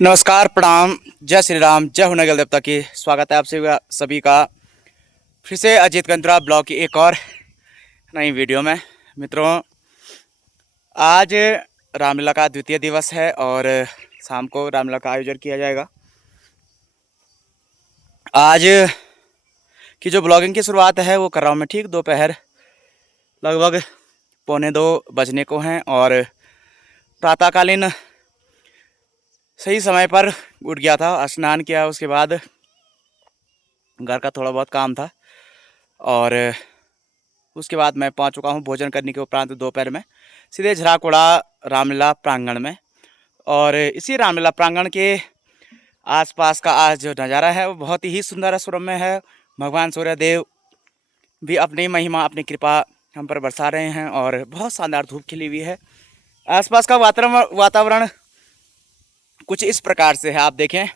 नमस्कार, प्रणाम, जय श्री राम, जय हो नगल देवता की। स्वागत है आप सभी का फिर से अजीत गंत्रा ब्लॉग की एक और नई वीडियो में। मित्रों, आज रामलीला का द्वितीय दिवस है और शाम को रामलीला का आयोजन किया जाएगा। आज की जो ब्लॉगिंग की शुरुआत है वो कर रहा हूँ मैं ठीक दोपहर लगभग 1:45 बजने को हैं और प्रातःकालीन सही समय पर उठ गया था, स्नान किया, उसके बाद घर का थोड़ा बहुत काम था और उसके बाद मैं पहुंच चुका हूं भोजन करने के उपरांत दोपहर में सीधे झराकोड़ा रामलीला प्रांगण में। और इसी रामलीला प्रांगण के आसपास का आज जो नज़ारा है वो बहुत ही सुंदर सुरम्य है। भगवान सूर्यदेव भी अपनी महिमा, अपनी कृपा हम पर बरसा रहे हैं और बहुत शानदार धूप खिली हुई है। आसपास का वातावरण कुछ इस प्रकार से है, आप देखें।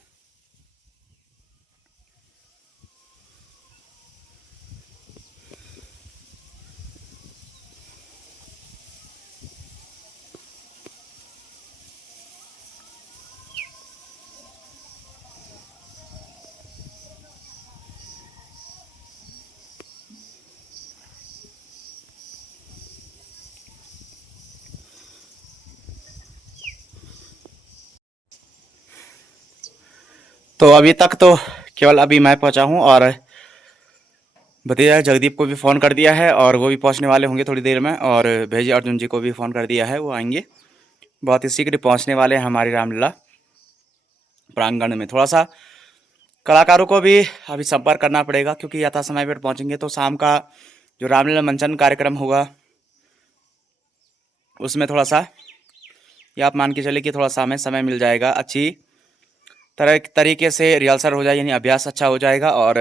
तो अभी तक तो केवल अभी मैं पहुंचा हूं और भतीजा जगदीप को भी फ़ोन कर दिया है और वो भी पहुंचने वाले होंगे थोड़ी देर में। और भेजी अर्जुन जी को भी फ़ोन कर दिया है, वो आएंगे बहुत ही शीघ्र, पहुंचने वाले हैं हमारी रामलीला प्रांगण में। थोड़ा सा कलाकारों को भी अभी संपर्क करना पड़ेगा क्योंकि यथा समय पर पहुंचेंगे तो शाम का जो रामलीला मंचन कार्यक्रम होगा उसमें थोड़ा सा, या आप मान के चले कि थोड़ा सा हमें समय मिल जाएगा, अच्छी तरीके से रिहर्सल हो जाए, यानी अभ्यास अच्छा हो जाएगा और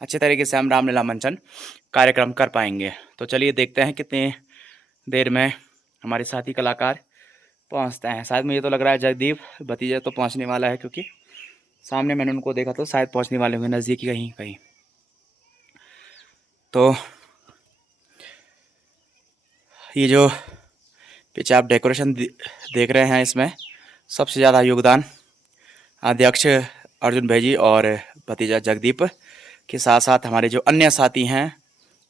अच्छे तरीके से हम रामलीला मंचन कार्यक्रम कर पाएंगे। तो चलिए देखते हैं कितनी देर में हमारे साथी कलाकार पहुंचते हैं। शायद मुझे तो लग रहा है जगदीप भतीजा तो पहुंचने वाला है, क्योंकि सामने मैंने उनको देखा तो शायद पहुंचने वाले होंगे नज़दीकी कहीं कहीं। तो ये जो पीछे आप डेकोरेशन देख रहे हैं, इसमें सबसे ज़्यादा योगदान अध्यक्ष अर्जुन भाई जी और भतीजा जगदीप के साथ साथ हमारे जो अन्य साथी हैं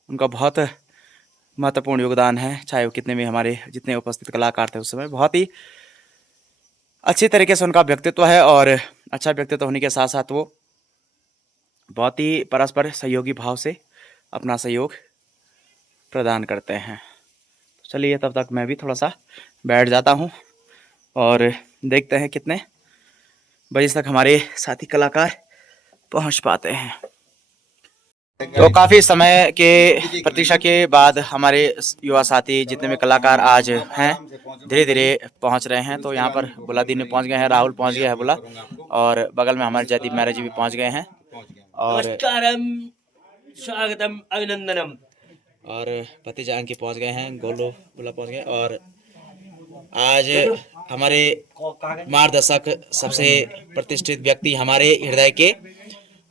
उनका बहुत महत्वपूर्ण योगदान है। चाहे वो कितने भी हमारे जितने उपस्थित कलाकार थे उस समय, बहुत ही अच्छी तरीके से उनका व्यक्तित्व है और अच्छा व्यक्तित्व होने के साथ साथ वो बहुत ही परस्पर सहयोगी भाव से अपना सहयोग प्रदान करते हैं। तो चलिए तब तक मैं भी थोड़ा सा बैठ जाता हूँ और देखते हैं कितने बजे तक हमारे साथी कलाकार पहुँच पाते हैं। तो काफ़ी समय के प्रतीक्षा के बाद हमारे युवा साथी जितने भी कलाकार आज हैं धीरे धीरे पहुंच रहे हैं। तो यहाँ पर बुलादी में पहुंच गए हैं, राहुल पहुंच गया है बुला, और बगल में हमारे जयदीप महाराज जी भी पहुंच गए हैं और स्वागतम अभिनंदनम। और भतीजा अंकित पहुंच गए हैं, गोलू बुला पहुंच गए। और आज हमारे मार्गदर्शक सबसे प्रतिष्ठित व्यक्ति हमारे हृदय के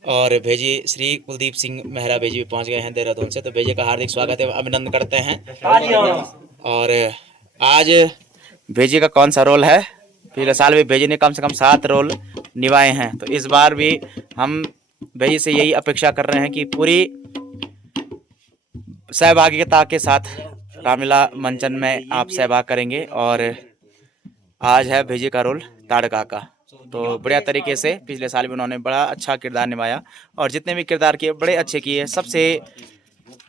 और भेजी श्री कुलदीप सिंह मेहरा भेजी भी पहुंच गए हैं देहरादून से। तो भेजी का हार्दिक स्वागत है, अभिनंदन करते हैं। और आज भेजी का कौन सा रोल है? पिछले साल भी भेजी ने कम से कम 7 रोल निभाए हैं, तो इस बार भी हम भेजी से यही अपेक्षा कर रहे हैं कि पूरी सहभागिता के साथ रामलीला मंचन में आप सहभाग करेंगे। और आज है भेजी का रोल ताड़का का, तो बढ़िया तरीके से पिछले साल भी उन्होंने बड़ा अच्छा किरदार निभाया और जितने भी किरदार किए बड़े अच्छे किए। सबसे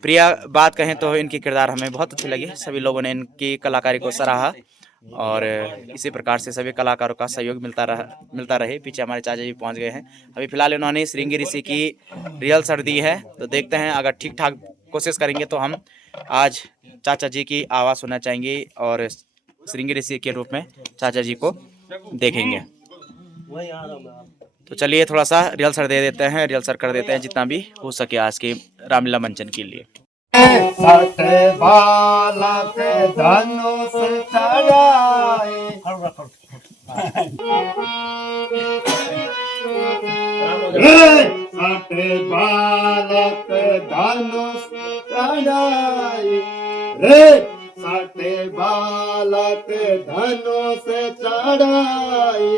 प्रिय बात कहें तो इनकी किरदार हमें बहुत अच्छे लगे, सभी लोगों ने इनकी कलाकारी को सराहा और इसी प्रकार से सभी कलाकारों का सहयोग मिलता रहे। पीछे हमारे चाचा जी पहुंच गए हैं, अभी फिलहाल इन्होंने श्रृंगी ऋषि की रिहर्सल दी है, तो देखते हैं अगर ठीक ठाक कोशिश करेंगे तो हम आज चाचा जी की आवाज़ सुनना चाहेंगे और श्रृंगी ऋषि के रूप में चाचा जी को देखेंगे। तो चलिए थोड़ा सा रिहर्सल दे देते हैं, रिहर्सल कर देते हैं जितना भी हो सके आज के रामलीला मंचन के लिए। बालक धनुष चढ़ाए बालक धनुष चढ़ाए रे, सटे बालक धनुष चढ़ाए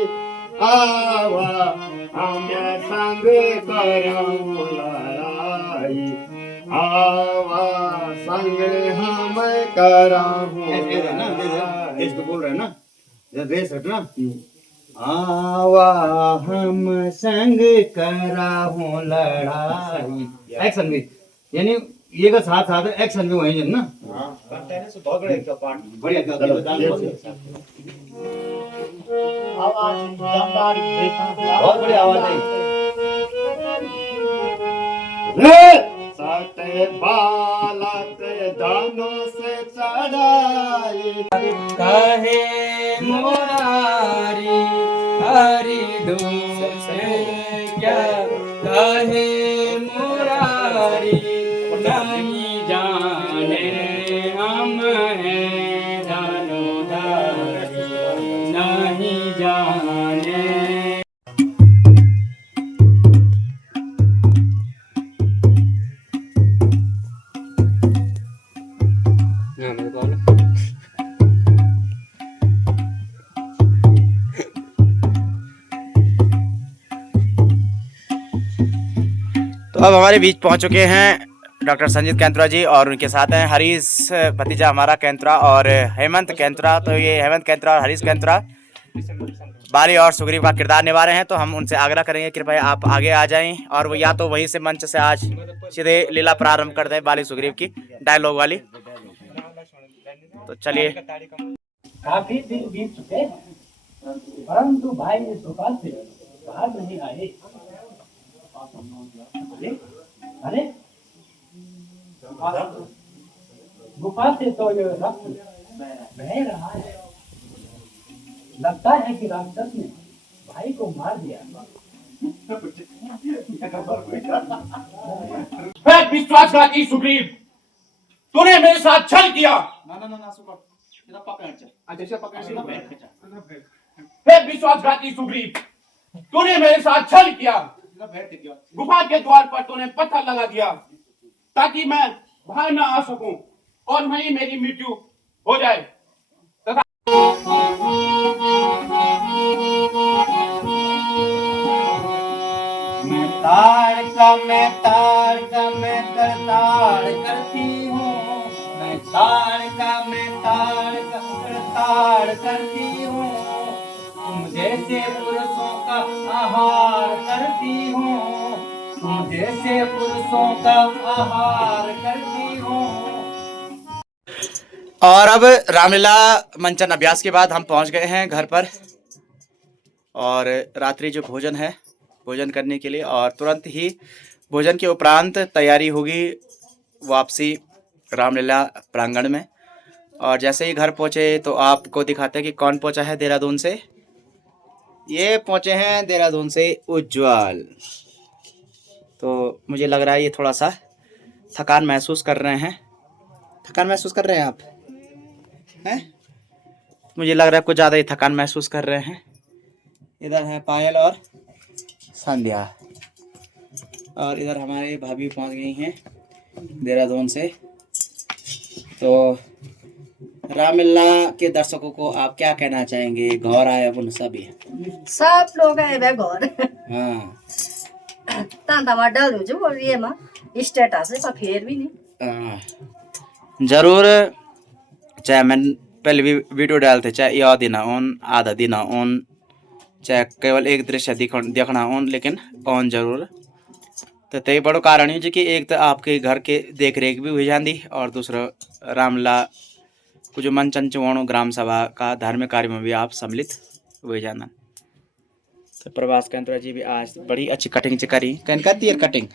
आवा हम संग कराऊं लड़ाई आवा संग हम कराऊं लड़ाई तो बोल रहे हैं ना रेस हटना आवा हम संग कराऊं लड़ाई एक्शन भी यानी ये का साथ साथ एक्शन भी वही है ना बढ़िया आवाज दमदार बहुत बढ़िया आवाज है सटे बालक धनुष चढ़ाई कहे मुरारी हरि दूत क्या कहे मुरारी नहीं जाने हम हैं धनुधारी नहीं जाने। तो अब हमारे बीच पहुंच चुके हैं डॉक्टर संजीत कैंतुरा जी और उनके साथ हैं हरीश भतीजा हमारा कैंतुरा और हेमंत कैंतुरा। तो ये हेमंत कैंतुरा और हरीश कैंतुरा बाली और सुग्रीव का किरदार निभा रहे हैं। तो हम उनसे आग्रह करेंगे कृपया आप आगे आ जाएं और वो या तो वहीं से मंच से आज सीधे लीला प्रारंभ कर दें बाली सुग्रीव की डायलॉग वाली। तो चलिए। काफी दिन बीत चुके हैं परंतु भाई इस दुकान से बाहर नहीं आए। अरे गुफा से तो ये रक्त बह रहा है। लगता है कि राक्षस ने भाई को मार दिया। विश्वासघाती सुग्रीव, तूने मेरे साथ छल किया। विश्वासघाती सुग्रीव, तूने मेरे साथ छल किया। गुफा के द्वार पर तूने पत्थर लगा दिया ताकि मैं बाहर न आ सकूं और वहीं मेरी मृत्यु हो जाए। मैं ताड़ का मैं करताड़ करती हूँ मैं ताड़ का मैं ताड़ का करताड़ करती हूँ तुम जैसे पुरुषों का आहार करती हूँ तुम जैसे पुरुषों का आहार करती हूँ। और अब रामलीला मंचन अभ्यास के बाद हम पहुंच गए हैं घर पर और रात्रि जो भोजन है भोजन करने के लिए और तुरंत ही भोजन के उपरांत तैयारी होगी वापसी रामलीला प्रांगण में। और जैसे ही घर पहुंचे तो आपको दिखाते हैं कि कौन पहुंचा है देहरादून से। ये पहुंचे हैं देहरादून से उज्ज्वल। तो मुझे लग रहा है ये थोड़ा सा थकान महसूस कर रहे हैं। थकान महसूस कर रहे हैं आप हैं? मुझे लग रहा है कुछ ज़्यादा ही थकान महसूस कर रहे हैं। इधर है पायल और संध्या और इधर हमारे भाभी पहुंच गई हैं देहरादून से। तो रामलीला के दर्शकों को आप क्या कहना चाहेंगे? घर आए अपन सभी सब लोग आए वे घर हाँ तांता डाल दूँ और ये माँ स्टेटस है सब फेर भी नहीं जरूर। चाहे मैं पहले भी वीडियो डालते चाहे यह दिन ऑन आधा दिन ऑन चाहे केवल एक दृश्य देखना ऑन लेकिन ऑन जरूर। तो तय बड़ो कारण है कि एक तो आपके घर के देख रेख भी हो जाती और दूसरा रामलीला को जो मंचन चुवाणो ग्राम सभा का धार्मिक कार्य में भी आप सम्मिलित हो जाना। तो प्रभास कैंतुरा जी भी आज बड़ी अच्छी कटिंग करी कैन करती है कटिंग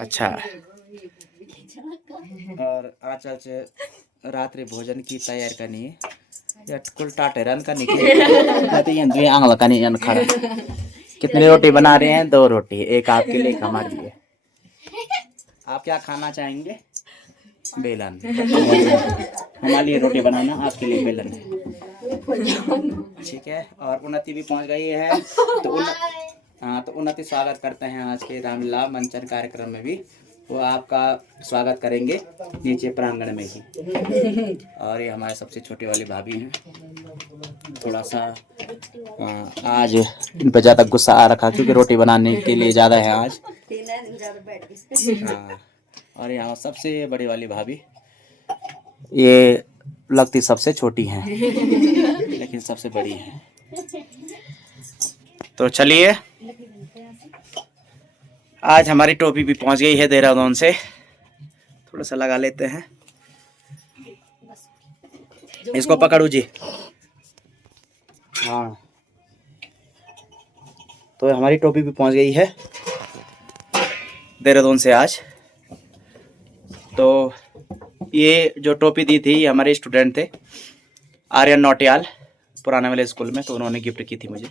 अच्छा। और आचल से रात्रि भोजन की तैयारी करनी है या कुल टाटेरन करने की आंगला करनी है खड़ा। कितनी रोटी बना रहे हैं? 2 रोटी, एक आपके लिए एक हमारे लिए। आप क्या खाना चाहेंगे? बेलन। हमारे लिए रोटी बनाना आपके लिए बेलन है ठीक है। और उन्नति भी पहुंच गई है तो हाँ तो उन्नति स्वागत करते हैं आज के रामलीला मंचन कार्यक्रम में भी। वो आपका स्वागत करेंगे नीचे प्रांगण में ही। और ये हमारे सबसे छोटी वाली भाभी हैं। थोड़ा सा आज इन पर ज़्यादा गुस्सा आ रखा क्योंकि रोटी बनाने के लिए ज़्यादा है आज। हाँ, और यहाँ सबसे बड़ी वाली भाभी, ये लगती सबसे छोटी हैं लेकिन सबसे बड़ी है। तो चलिए, आज हमारी टोपी भी पहुंच गई है देहरादून से, थोड़ा सा लगा लेते हैं। इसको पकड़ू जी। हाँ, तो हमारी टोपी भी पहुंच गई है देहरादून से आज। तो ये जो टोपी दी थी हमारे स्टूडेंट थे आर्यन नौटियाल पुराने वाले स्कूल में, तो उन्होंने गिफ्ट की थी मुझे।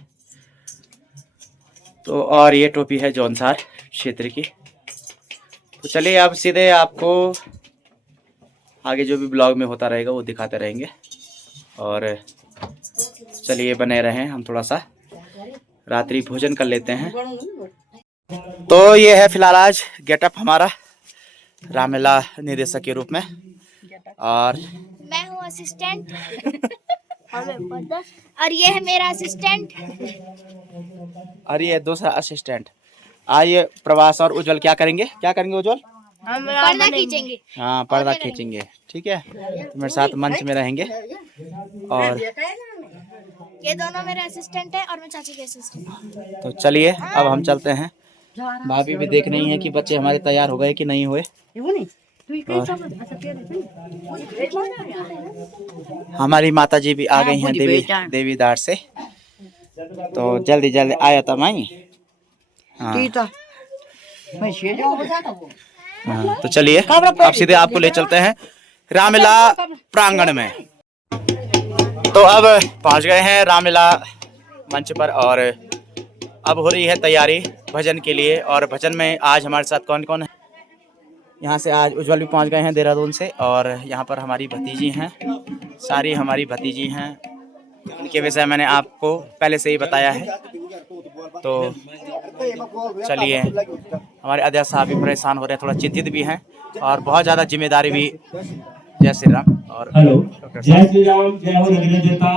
तो और ये टोपी है जौनसार क्षेत्र की। तो चलिए अब सीधे आपको आगे जो भी ब्लॉग में होता रहेगा वो दिखाते रहेंगे, और चलिए बने रहें। हम थोड़ा सा रात्रि भोजन कर लेते हैं। तो ये है फिलहाल आज गेटअप हमारा रामलीला निदेशक के रूप में, और मैं हूँ असिस्टेंट और ये है मेरा असिस्टेंट। और ये दूसरा असिस्टेंट। आइए प्रवास और उज्जवल क्या करेंगे उज्जवल? पर्दा खींचेंगे। हाँ, पर्दा खींचेंगे। ठीक है, तो मेरे साथ मंच में रहेंगे। और ये दोनों मेरे असिस्टेंट है और मैं चाची के असिस्टेंट। तो चलिए अब हम चलते हैं। भाभी भी देख रही हैं कि बच्चे हमारे तैयार हो गए कि नहीं हुए। हमारी माता जी भी आ गई हैं देवीदार से, तो जल्दी जल्दी आया था माई। हाँ, तो चलिए अब सीधे आपको ले चलते हैं रामलीला प्रांगण में। तो अब पहुंच गए हैं रामलीला मंच पर, और अब हो रही है तैयारी भजन के लिए। और भजन में आज हमारे साथ कौन कौन है? यहाँ से आज उज्जवल भी पहुँच गए हैं देहरादून से, और यहाँ पर हमारी भतीजी हैं, सारी हमारी भतीजी हैं। उनके विषय मैंने आपको पहले से ही बताया है। तो चलिए, हमारे अध्यक्ष साहब भी परेशान हो रहे हैं, थोड़ा चिंतित भी हैं, और बहुत ज़्यादा जिम्मेदारी भी। जय श्री राम। और हेलो, जय श्री राम, जय हो नगीना देवता।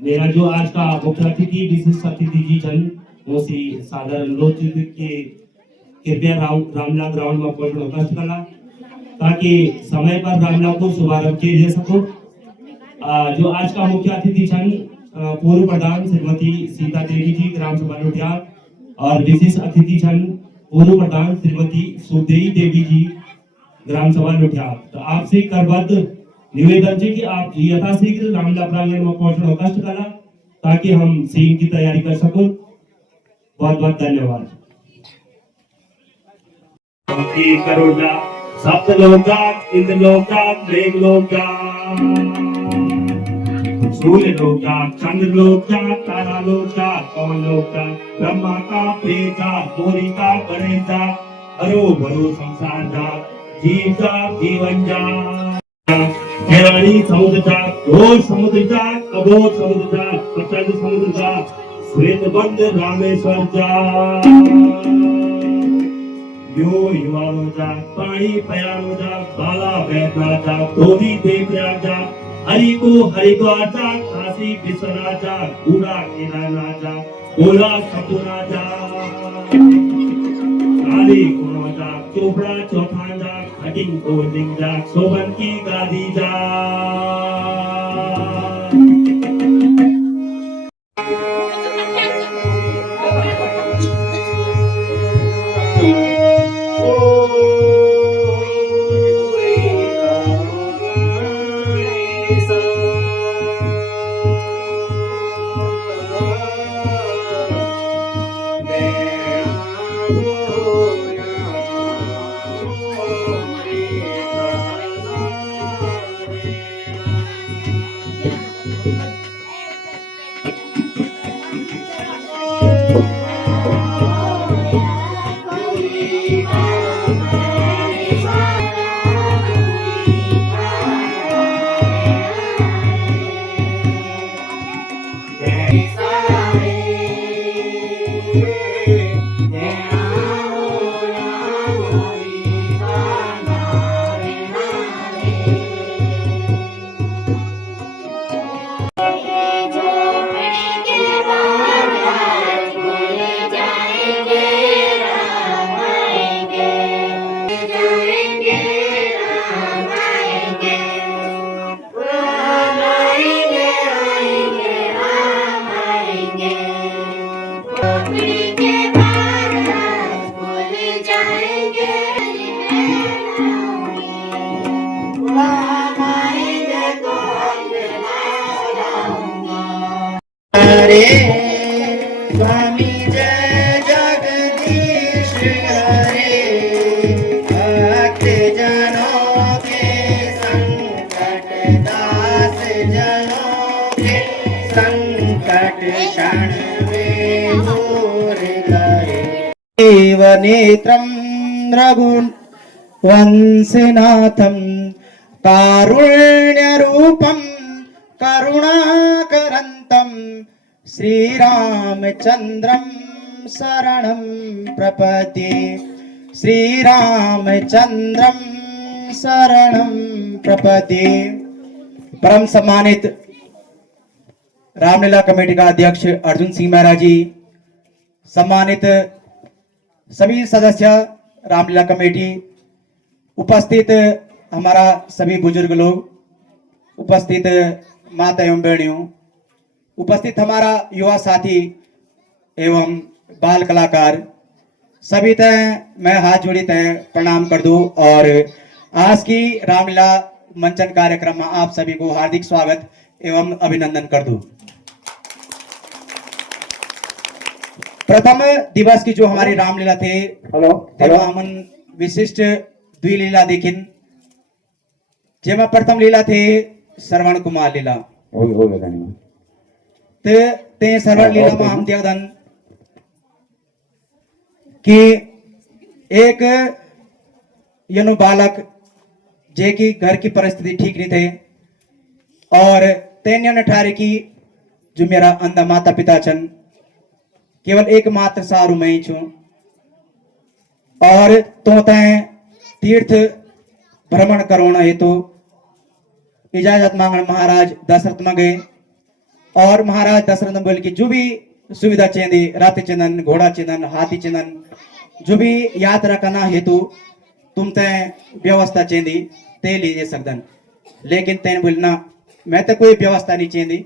मेरा जो आज का मुख्य अतिथि विशिष्ट अतिथि जी जन मोसी सादर अनुरोध के कृपया रामलीला ग्राउंड में पहुंचना कष्ट करना, ताकि समय पर रामलीला को शुभारंभ किया जा सको। जो आज का मुख्य अतिथि छन पूर्व प्रधान श्रीमती सीता देवी जी ग्राम सभा लोटियाल, और विशेष अतिथि छन पूर्व प्रधान श्रीमती सुदेई देवी जी ग्राम सभा लोटियाल। तो आपसे करबद्ध निवेदन है कि आप यथाशीघ्र रामलीला प्रांगण में पहुंचना कष्ट करना, ताकि हम सीन की तैयारी कर सको। बहुत बहुत धन्यवाद। करोड़ा सप्त लोकात इंद्र लोकात मेघ लोकात सूर्य लोकात चंद्र लोकात तारा लोकात पवन लोकात ब्रह्मा का प्रेता गोरी का गणेशा हरो भरो संसार जा जीव का जीवन जा केरानी समुद्र जा घोर समुद्र जा अघोर समुद्र जा प्रचंड समुद्र जा श्वेत बंद रामेश्वर जा यो युवानो जा पानी पयानो जा बाला बैठना जा धोनी देवरा जा हरि को जा काशी विश्वनाथ जा पूरा केदारनाथ जा बोला सपुरा जा काली को जा चोपड़ा चौथान जा खटिंग को दिंग जा सोबन की गादी जा। नेत्रं रघुवंशनाथं कारुण्यरूपं करुणाकरन्तं श्रीरामचन्द्रं शरणं प्रपद्ये श्रीरामचन्द्रं शरणं प्रपद्ये। परम सम्मानित रामलीला कमेटी का अध्यक्ष अर्जुन सिंह मेहरा जी, सम्मानित सभी सदस्य रामलीला कमेटी, उपस्थित हमारा सभी बुजुर्ग लोग, उपस्थित माता एवं बहनियों, उपस्थित हमारा युवा साथी एवं बाल कलाकार, सभी तय मैं हाथ जोड़ी तय प्रणाम कर दूं और आज की रामलीला मंचन कार्यक्रम में आप सभी को हार्दिक स्वागत एवं अभिनंदन कर दूं। प्रथम दिवस की जो हमारी रामलीला थे तेवा हमन विशिष्ट द्विलीला देखिन, जेमा प्रथम लीला थे श्रवण कुमार लीला। ते श्रवण लीला में हम देखदन कि एक यनु बालक जे की घर की परिस्थिति ठीक नहीं थे और तेन्यन ठारे की जो मेरा अंधा माता पिता छन, केवल एकमात्र सारू मैं ही छू और तो तय तीर्थ भ्रमण करोना हेतु इजाजत मांगण महाराज दशरथ में गए और महाराज दशरथ ने बोले कि जो भी सुविधा चाहिए, रथ चिन्हन, घोड़ा चिन्हन, हाथी चिन्हन, जो भी यात्रा करना हेतु तुम तय व्यवस्था चाहिए ते लीजिए सकदन। लेकिन तेन बोलना मैं तो कोई व्यवस्था नहीं चाहिए,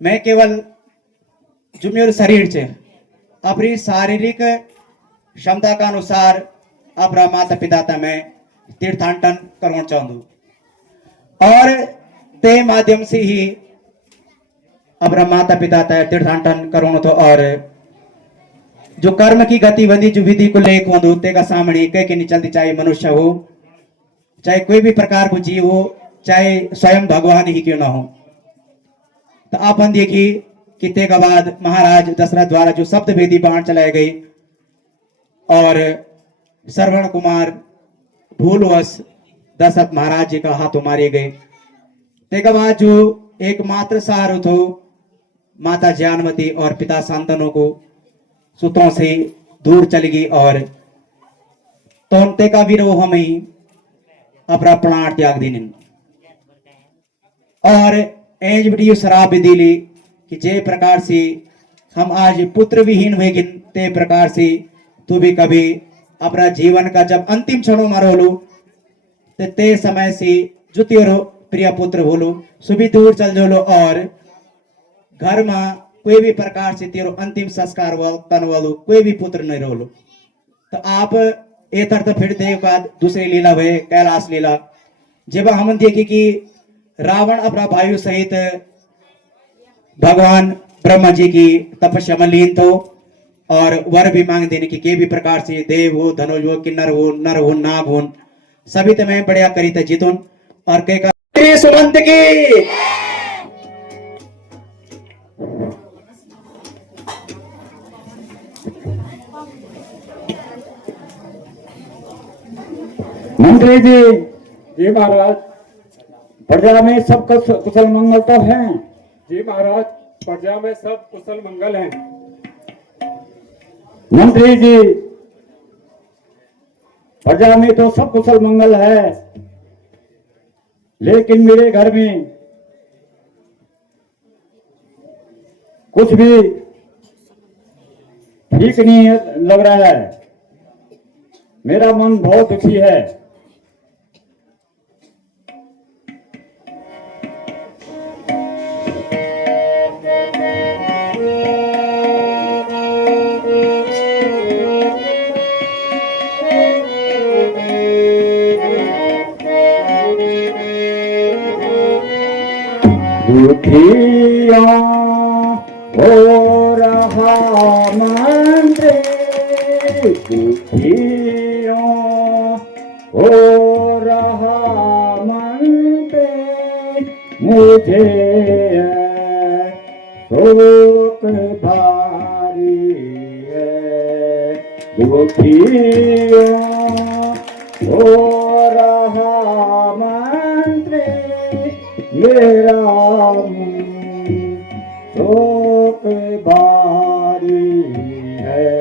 मैं केवल जो मेरे शरीर से अपनी शारीरिक क्षमता का अनुसार अपना माता पिता था मैं तीर्थाटन करना चाहूँ और ते माध्यम से ही अपना माता पिता था तीर्थाटन करना तो और जो कर्म की गतिविधि जो विधि को लेकर वंदु ते का सामने कह के नहीं चलती, चाहे मनुष्य हो, चाहे कोई भी प्रकार को जीव हो, चाहे स्वयं भगवान ही क्यों ना हो। तो आप देखिए कि ते के बाद महाराज दशरथ द्वारा जो शब्द वेदी बाण चलाई गई और श्रवण कुमार भूलवश दशरथ महाराज जी का हाथों मारे गए। ते के बाद जो एकमात्र सहारा हो माता जानवती और पिता शांतनु को सुतों से दूर चली गई और तोनते का विरोह हमें अपना प्राण त्याग देने और एज वीडियो शराब भी दिली कि जे प्रकार से हम आज पुत्र विहीन हुए ते प्रकार से तू भी कभी अपना जीवन का जब अंतिम क्षणों में रोलो ते समय से जो तेरो प्रिय पुत्र बोलो सुबह दूर चल जोलो और घर में कोई भी प्रकार से तेरो अंतिम संस्कार करने वालो कोई भी पुत्र नहीं रोलो। तो आप एतर तो फिर देव का दूसरी लीला हुए कैलाश लीला, जब हम देखे कि रावण अपना भाइयों सहित भगवान ब्रह्मा जी की तपस्या में लीन तो और वर भी मांग देने की के भी प्रकार से देव हो, धनुष हो, किन्नर हो, नर हो, नाग हो, सभी तो मैं बढ़िया करी थे जीतून और कह का सुमंत की मंत्री जी महाराज, प्रजा में सब कुशल मंगल तो है। जी महाराज, प्रजा में सब कुशल मंगल हैं। मंत्री जी, प्रजा में तो सब कुशल मंगल है, लेकिन मेरे घर में कुछ भी ठीक नहीं लग रहा है। मेरा मन बहुत दुखी है। दुखिया हो रहा मन रे, दुखिया हो रहा मन रे, मुझे शोक भारी है। दुखियों हो रहा मंत्री मेरा शोक भारी है।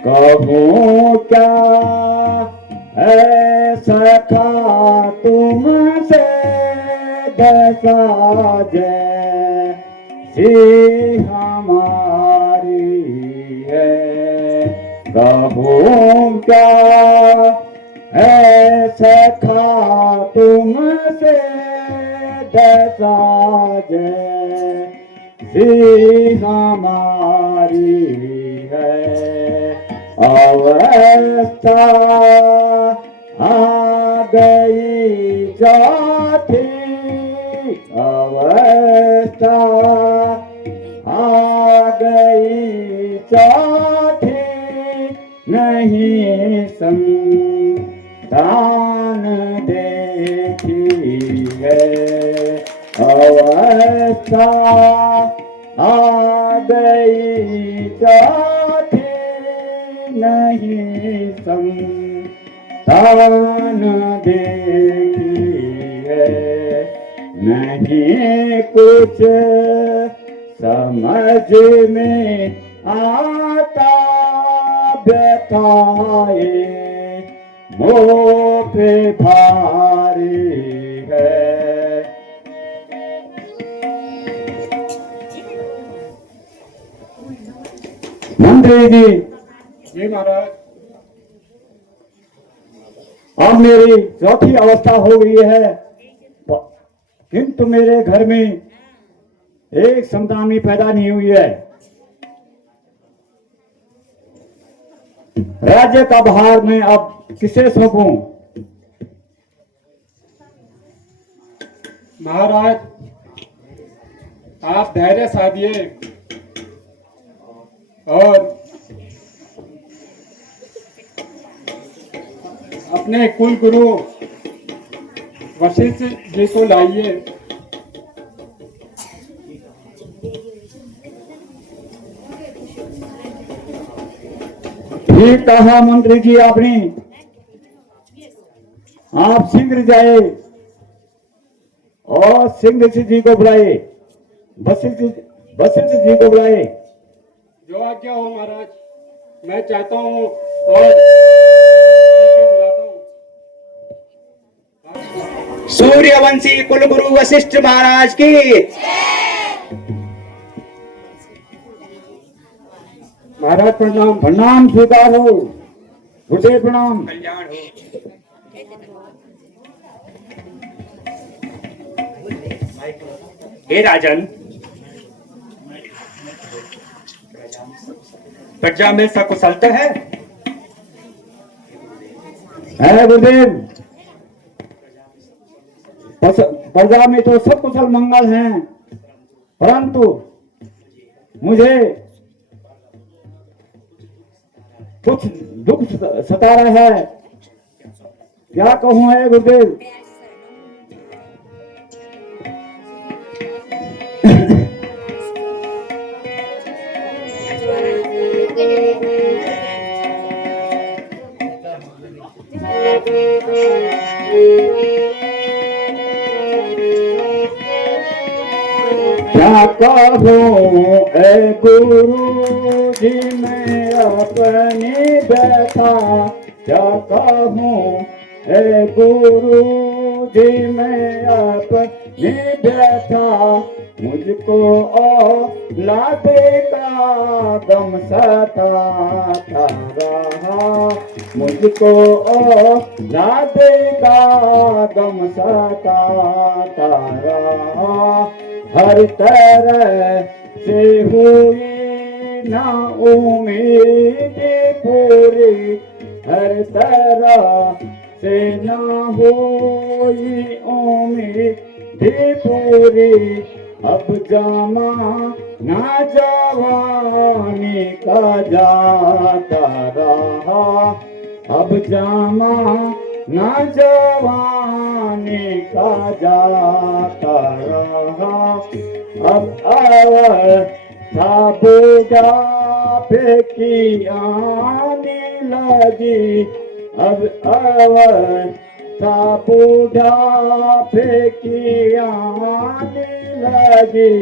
कहूँ क्या ऐसा था तुमसे दशा जैसी हमारी है। कहूँ क्या ऐसा था तुमसे दशा जैसी हमारी है। अवस्था आ गई जाती, अवस्था आ गई जाती, नहीं संतान देखी है। अवस्था आ गई जाती, नहीं संतान देखी है। नहीं कुछ समझ में आता, व्यथाए मोह पे भारी है। मंत्री जी, जी महाराज। अब मेरी चौथी अवस्था हो गई है, किंतु मेरे घर में एक संतान भी पैदा नहीं हुई है। राज्य का भार मैं अब किसे सौंपूं? महाराज आप धैर्य साधिए और अपने कुल गुरु वशिष्ठ जी को लाइए। ठीक कहा मंत्री जी आपने। आप शीघ्र जाए और सिंह जी को बुलाए, वशिष्ठ जी को बुलाए। जो आज्ञा हो महाराज। मैं चाहता हूँ और बुलाता हूँ। सूर्यवंशी कुलगुरु वशिष्ठ महाराज की। महाराज प्रणाम। प्रणाम स्वीकार हो, गुरुदेव प्रणाम। हे राजन, प्रजा में सकुशलता है? गुरुदेव, प्रजा में तो सब कुशल मंगल हैं, परंतु मुझे कुछ दुख सता रहा है। क्या कहूँ है गुरुदेव? क्या कहूँ ऐ गुरु जी मैं अपनी व्यथा, क्या कहूँ ऐ गुरु जी मैं अपनी व्यथा, मुझको औलादे का गम सताता रहा, मुझको औलादे का गम सताता रहा। हर तरह से हुई ना उम्मीद पूरी, हर तरह से ना हुई उम्मीद पूरी। अब जामा ना जवानी का जाता रहा, अब जामा ना जवानी का जाता रहा। अब अवस्था बुढ़ापे की आनी लगी। अब अवस्था बुढ़ापे की आने लगी।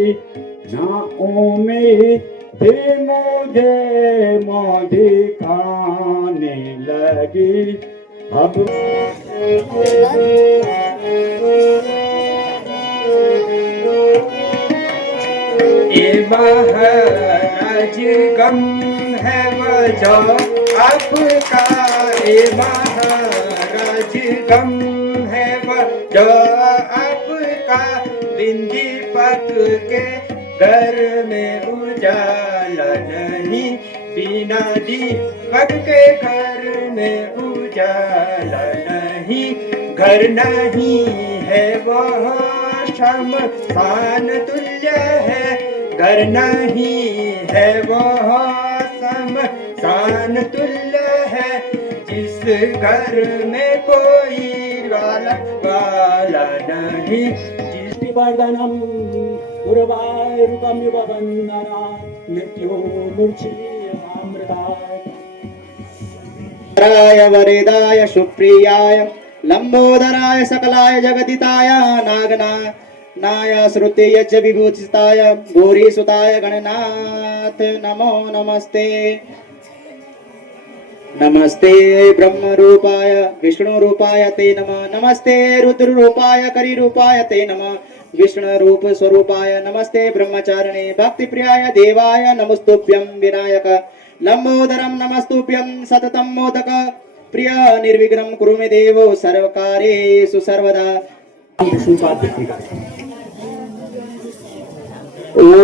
ना उम्मीद थी मुझे मोदी खाने लगी। अब ये महाराज गम है वजह आपका। ये महाराज गम है वजह आपका। बिंदी पक के घर में उजाला नहीं। बिना दीपक के घर में उजाला नहीं। घर नहीं है वह शमशान तुल्य है। घर नहीं है वह शमशान तुल्य है। जिस घर में कोई वाला नहीं। जिस वर्धनम उर्वारुकमिव वंदना मृत्यु राय वरेदाय सुप्रियाय लंबोदराय सकलाय जगदिताय नागना नाय श्रुते यज्ञ विभूषिताय भूरि सुताय गणनाथ नमो नमस्ते। नमस्ते ब्रह्म रूपाय विष्णु रूपाय ते नमः। नमस्ते रुद्र रूपाय करि रूपाय ते नमः। विष्णु रूप स्वरूपाय नमस्ते। ब्रह्मचारिणे भक्ति प्रियाय देवाय नमस्तुभ्यं विनायक लंबोदरम नमस्तुभ्यं सततम मोदक प्रिय निर्विघ्नं कुरु मे देवो सर्वकार्येषु सर्वदा। ओम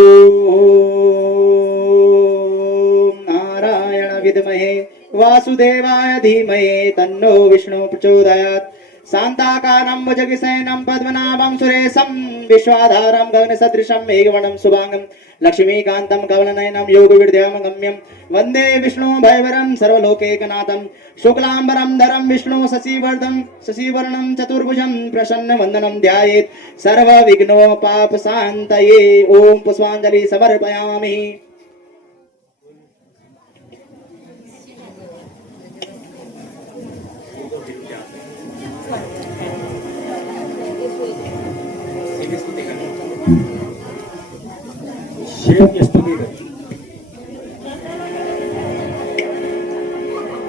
नारायण विद्महे वासुदेवाय धीमहि तन्नो विष्णु प्रचोदयात्। शान्ताकारं भुजगशयनं पद्मनाभं सुरेशं विश्वाधारं गगनसदृशं मेघवर्णं शुभांगं लक्ष्मीकान्तं कमलनयनं योगविद्यामगम्यं वन्दे विष्णु भयवरं सर्वलोकैकनाथं। शुक्लाम्बरं धरं विष्णु शशिवर्णं चतुर्भुजं प्रसन्नवदनं ध्यायेत् सर्वविघ्नोपापशान्तये। ओम पुष्पाञ्जलि समर्पयामि।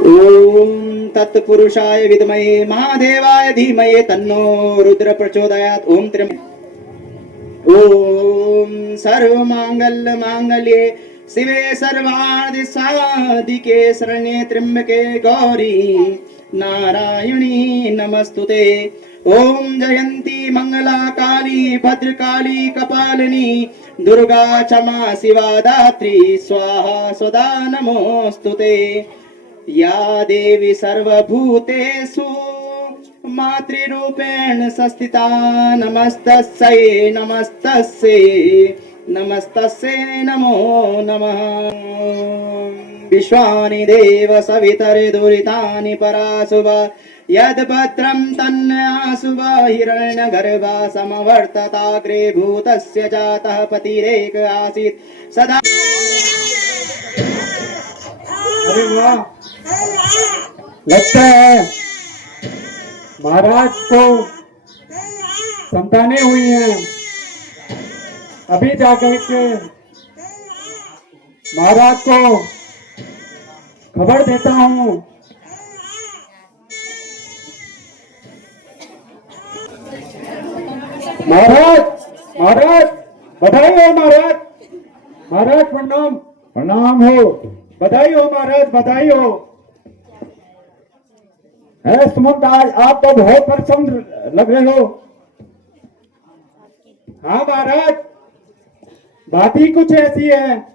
ओम तत्पुरुषाय विद्महे महादेवाय धीमहि तन्नो रुद्र प्रचोदयात्। ओम ओम सर्वमांगल्य मांगल्ये शिवे सर्वार्थ साधिके शरण्ये त्र्यंबके गौरी नारायणी नमस्तुते। ओम जयंती मंगला काली भद्रकाली कपालिनी दुर्गा क्षमा शिवा दात्री स्वाहा स्वदा नमोस्तुते। या देवी सर्वभूतेषु मातृरूपेण संस्थिता नमस्तस्यै नमस्तस्यै नमस्तस्यै नमो नमः। विश्वानि देव सवितरे दुरितानि पराशुभा यद्भद्रं तन्याशुभा हिरण्यगर्भा समवर्तताग्रे भूतस्य जातः पतिरेक आसीत् सदा। अरे वाह, लगता है महाराज को संतानें हुई हैं। अभी जाकर के महाराज को खबर देता हूँ। महाराज महाराज बधाई हो महाराज। महाराज प्रणाम। प्रणाम हो। बधाई हो महाराज बधाई हो। है सुमंत आज आप तो बहुत प्रसन्न लग रहे हो। हाँ महाराज बात ही कुछ ऐसी है।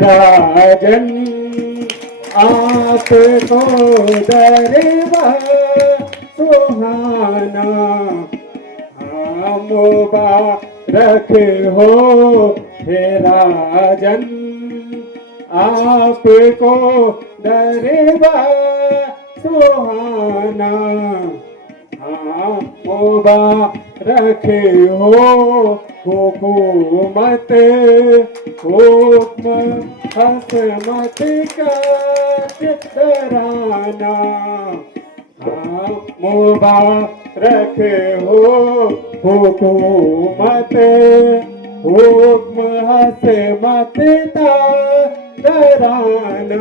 राजन आपको दरबा सुहाना मुबारक हो। हे राजन आपको दरबा सुहाना मुबारक हो हुकूमत हुक्म हसमत का तराना मुबारक हो हुकूमत हुक्म हसमत का तराना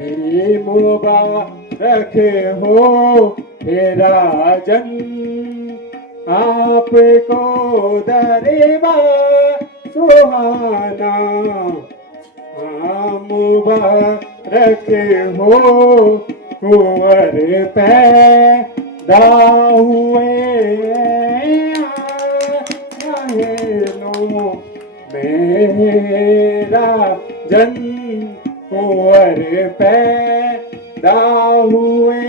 मेरी मुबारक हो तेरा जन आपको दरबा सुहाना मुबारक हो कुंवर पैदा हुए महलों मेरा जन कुंवर पैदा हुए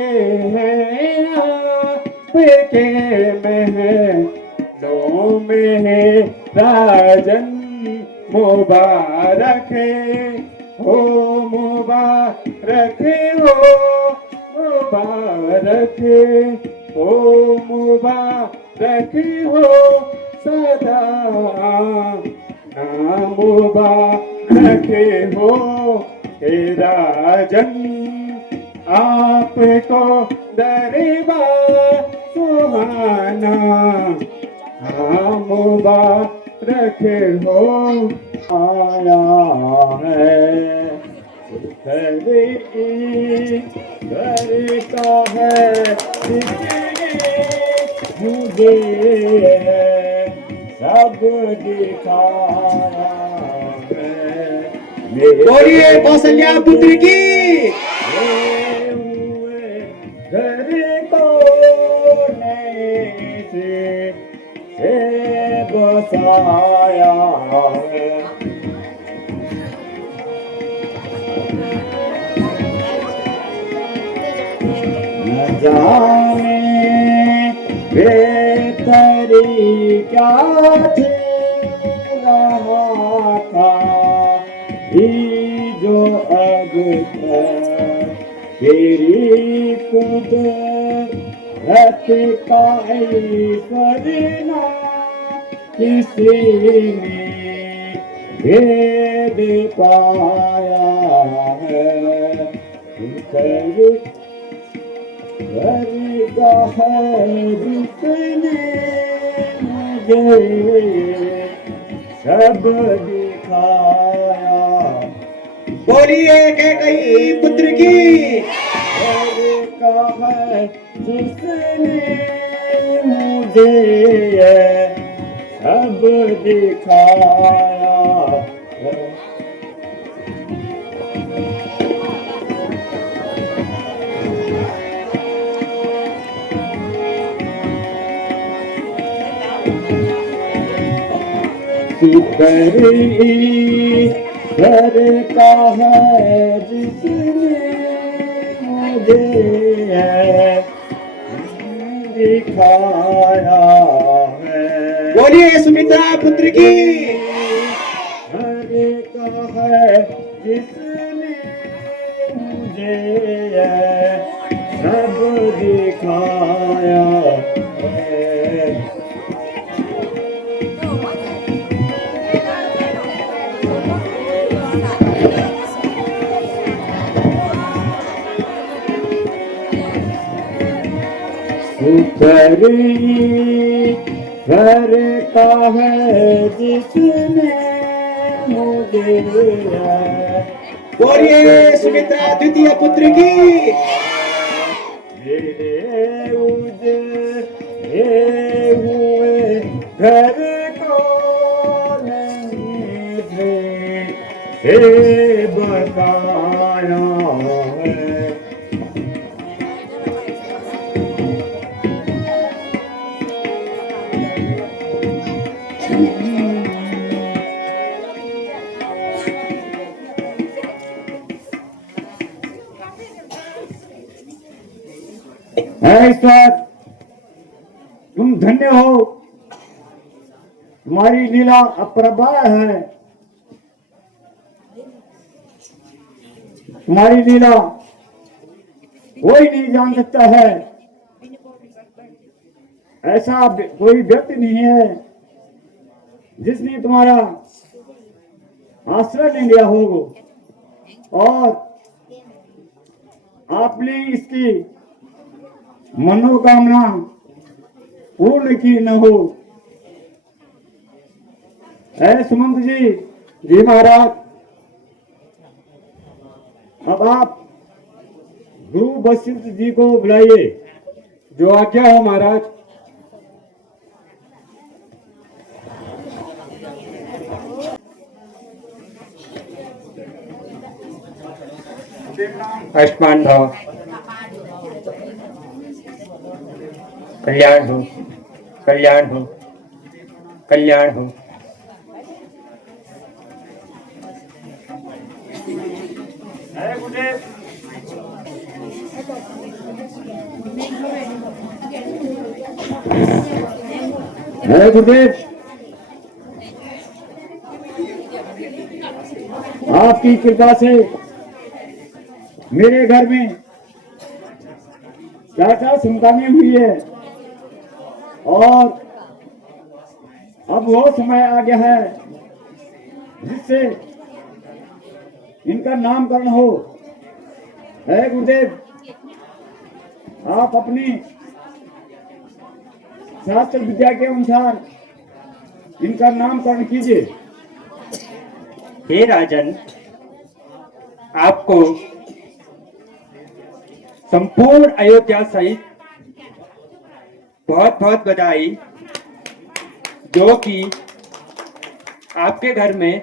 हैं आपके महलों में राजन मुबारक हो मुबारक हो मुबारक हो मुबारक हो सदा मुबारक हो तेरा जन आपको दरबा सुहाना मुबारक हो आया है करता है मुझे सब दिखाया है बोलिए कौशल्या पुत्र की घर को नए से बसाया है न जाने बेहतरी क्या रहा था जो अब तेरी कुदरत का करना किसी ने भेद पाया है करगा है जिसने मुझे सब दिखाया बोलिए कैकई पुत्र की का है जिसने मुझे सब दिखाया घर का है जिसने मुझे दिखाया है बोलिए सुमित्रा पुत्र की घर का है जिसने मुझे सब दिखाया है घर का है जिसने मुझे बोलिए सुमित्रा द्वितीय पुत्र की मेरे उजड़े हुए घर को नहीं से बताया है ऐसा तुम धन्य हो तुम्हारी लीला अपरंपार है तुम्हारी लीला कोई नहीं जान सकता है ऐसा कोई व्यक्ति नहीं है जिसने तुम्हारा आश्रय ले लिया हो और आपने इसकी मनोकामना पूर्ण की न हो। ऐ सुमंत जी, जी महाराज, अब आप गुरु वशिष्ठ जी को बुलाइए। जो आज्ञा हो महाराज। आयुष्मान भव, कल्याण हो, कल्याण हो, कल्याण हो। है गुरुदेव, आपकी कृपा से मेरे घर में क्या क्या संतानें हुई है और अब वो समय आ गया है जिससे इनका नामकरण हो। है गुरुदेव, आप अपनी शास्त्र विद्या के अनुसार इनका नामकरण कीजिए। हे राजन, आपको संपूर्ण अयोध्या सहित बहुत बहुत बधाई, जो कि आपके घर में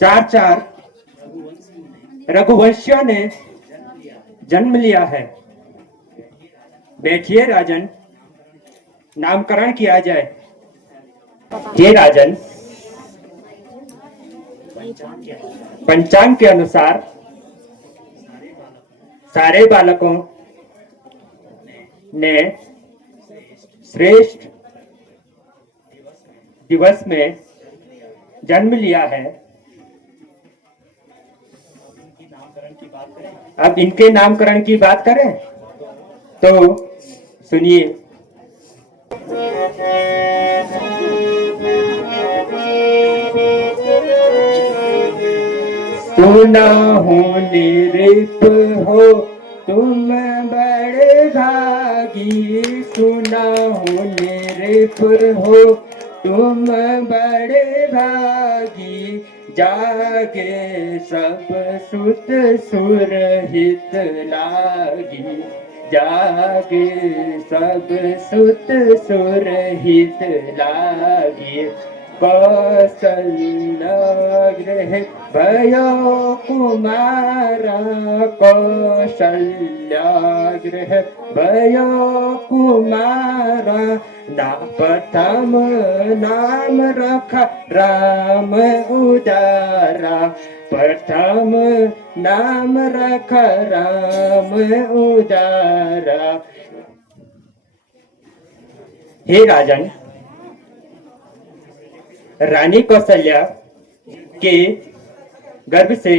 चार रघुवंशियों ने जन्म लिया है। बैठिए राजन, नामकरण किया जाए। हे राजन, पंचांग के अनुसार सारे बालकों ने श्रेष्ठ दिवस में जन्म लिया है। अब इनके नामकरण की बात करें तो सुनिए। सुना हूँ निरिप हो तुम बड़े भागी, सुना हूँ निरिप हो तुम बड़े भागी, जागे सब सुत सुरहित लागी, जागे सब सुत सुरहित लागी। कौशल्या गृह भयो कुमारा, कौशल्या गृह भयो कुमारा, ना प्रथम नाम रखा राम उदारा, प्रथम नाम रखा राम उदारा। हे राजन, रानी कौशल्या के गर्भ से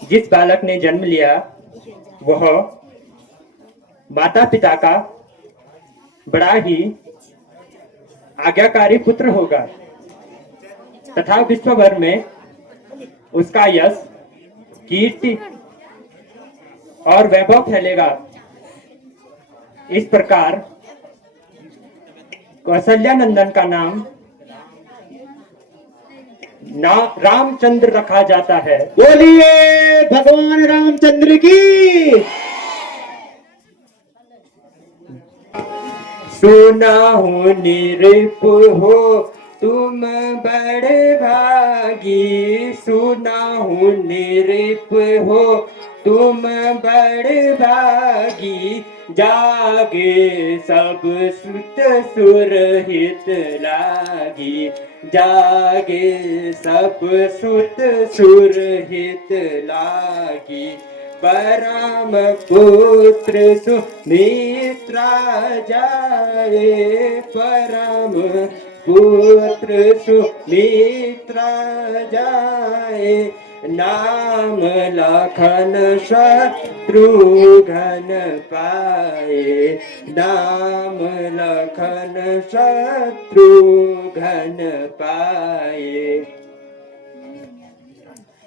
जिस बालक ने जन्म लिया वह माता पिता का बड़ा ही आज्ञाकारी पुत्र होगा तथा विश्व भर में उसका यश, कीर्ति और वैभव फैलेगा। इस प्रकार कौशल्या नंदन का नाम रामचंद्र रखा जाता है। बोलिए भगवान रामचंद्र की। सुना हूँ निरिप हो तुम बड़े भागी, सुना हूँ निरिप हो तुम बड़े भागी, जागे सब सुत सुरहित लागी, जागे सब सुत सुरहित लागी। परम पुत्र सुमित्रा जाए, परम पुत्र सुमित्रा जाए, नाम लखन शत्रुघ्न पाए, नाम लखन शत्रुघ्न पाए।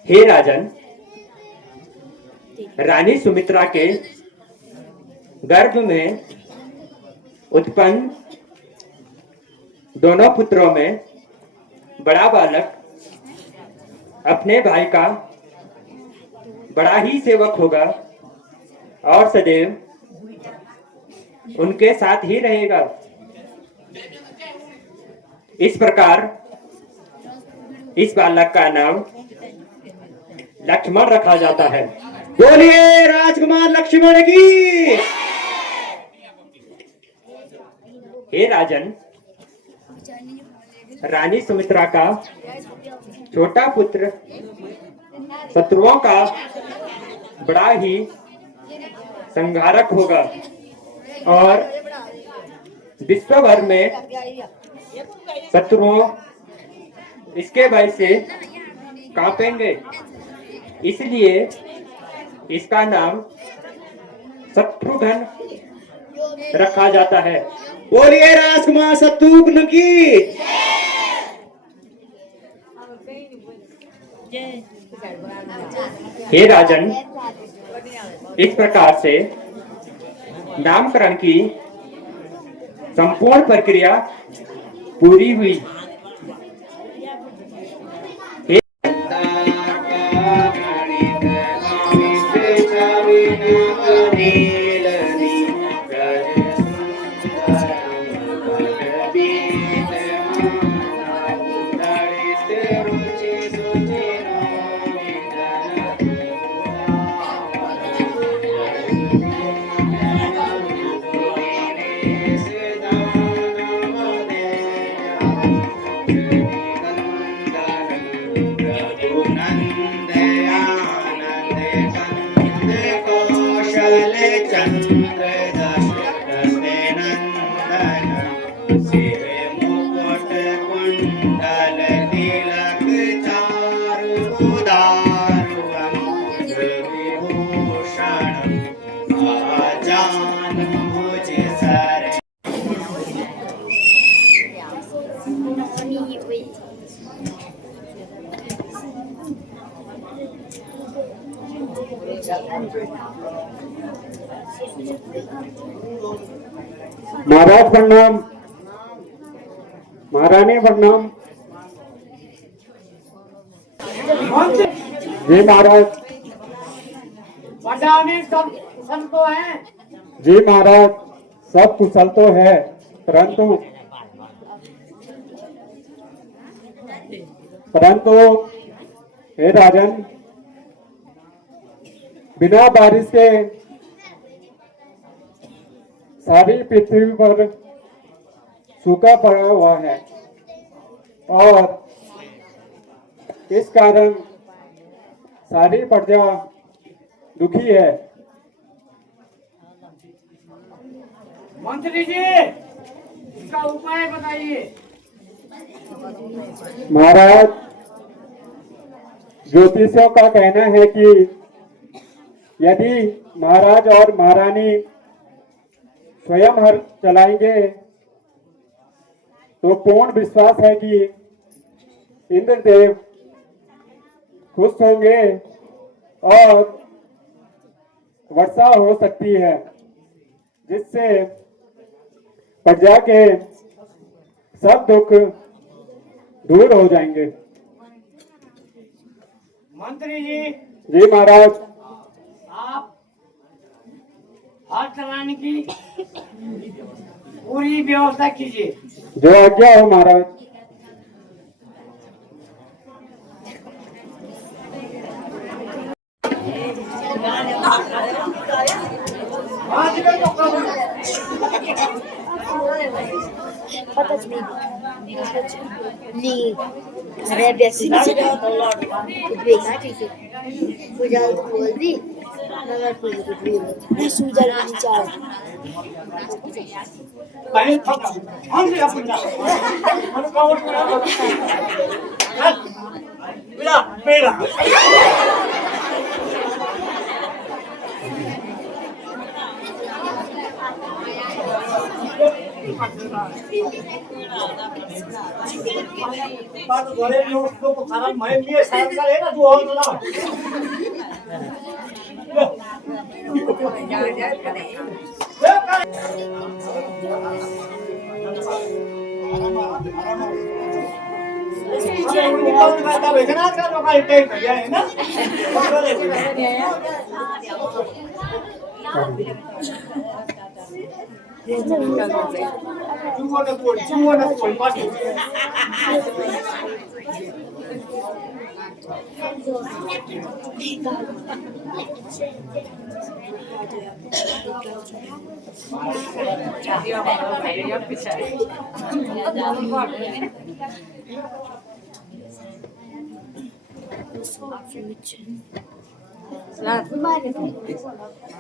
हे राजन, रानी सुमित्रा के गर्भ में उत्पन्न दोनों पुत्रों में बड़ा बालक अपने भाई का बड़ा ही सेवक होगा और सदैव उनके साथ ही रहेगा। इस प्रकार इस बालक का नाम लक्ष्मण रखा जाता है। बोलिए राजकुमार लक्ष्मण की। हे राजन, रानी सुमित्रा का छोटा पुत्र शत्रुओं का बड़ा ही संहारक होगा और विश्व भर में शत्रुओं इसके भय से कांपेंगे। इसलिए इसका नाम शत्रुघ्न रखा जाता है। बोलिए राजकुमार शत्रुघ्न की। हे राजन, इस प्रकार से नामकरण की संपूर्ण प्रक्रिया पूरी हुई। महाराज प्रणाम, महारानी प्रणाम। जी महाराज। सब कुशल तो है। जी महाराज, सब कुशल तो है, परंतु हे राजन, बिना बारिश के सारी पृथ्वी पर सूखा पड़ा हुआ है और इस कारण सारी प्रजा दुखी है। मंत्री जी, इसका उपाय बताइए। महाराज, ज्योतिषियों का कहना है कि यदि महाराज और महारानी स्वयं हर चलाएंगे तो पूर्ण विश्वास है कि इंद्रदेव खुश होंगे और वर्षा हो सकती है, जिससे प्रजा के सब दुख दूर हो जाएंगे। मंत्री जी। जी महाराज। आप हाथ चलाने की पूरी व्यवस्था कीजिए। जो आज्ञा हो महाराज। अरे बेसी नहीं देखा ठीक है पूजा तो बोल दी नगर पूजा तो भी मैं सूजा नहीं चाह पहले हम से अपन जा ला पेड़ा बात बोले लोग को खाना मैं भी साथ का है ना तू और ना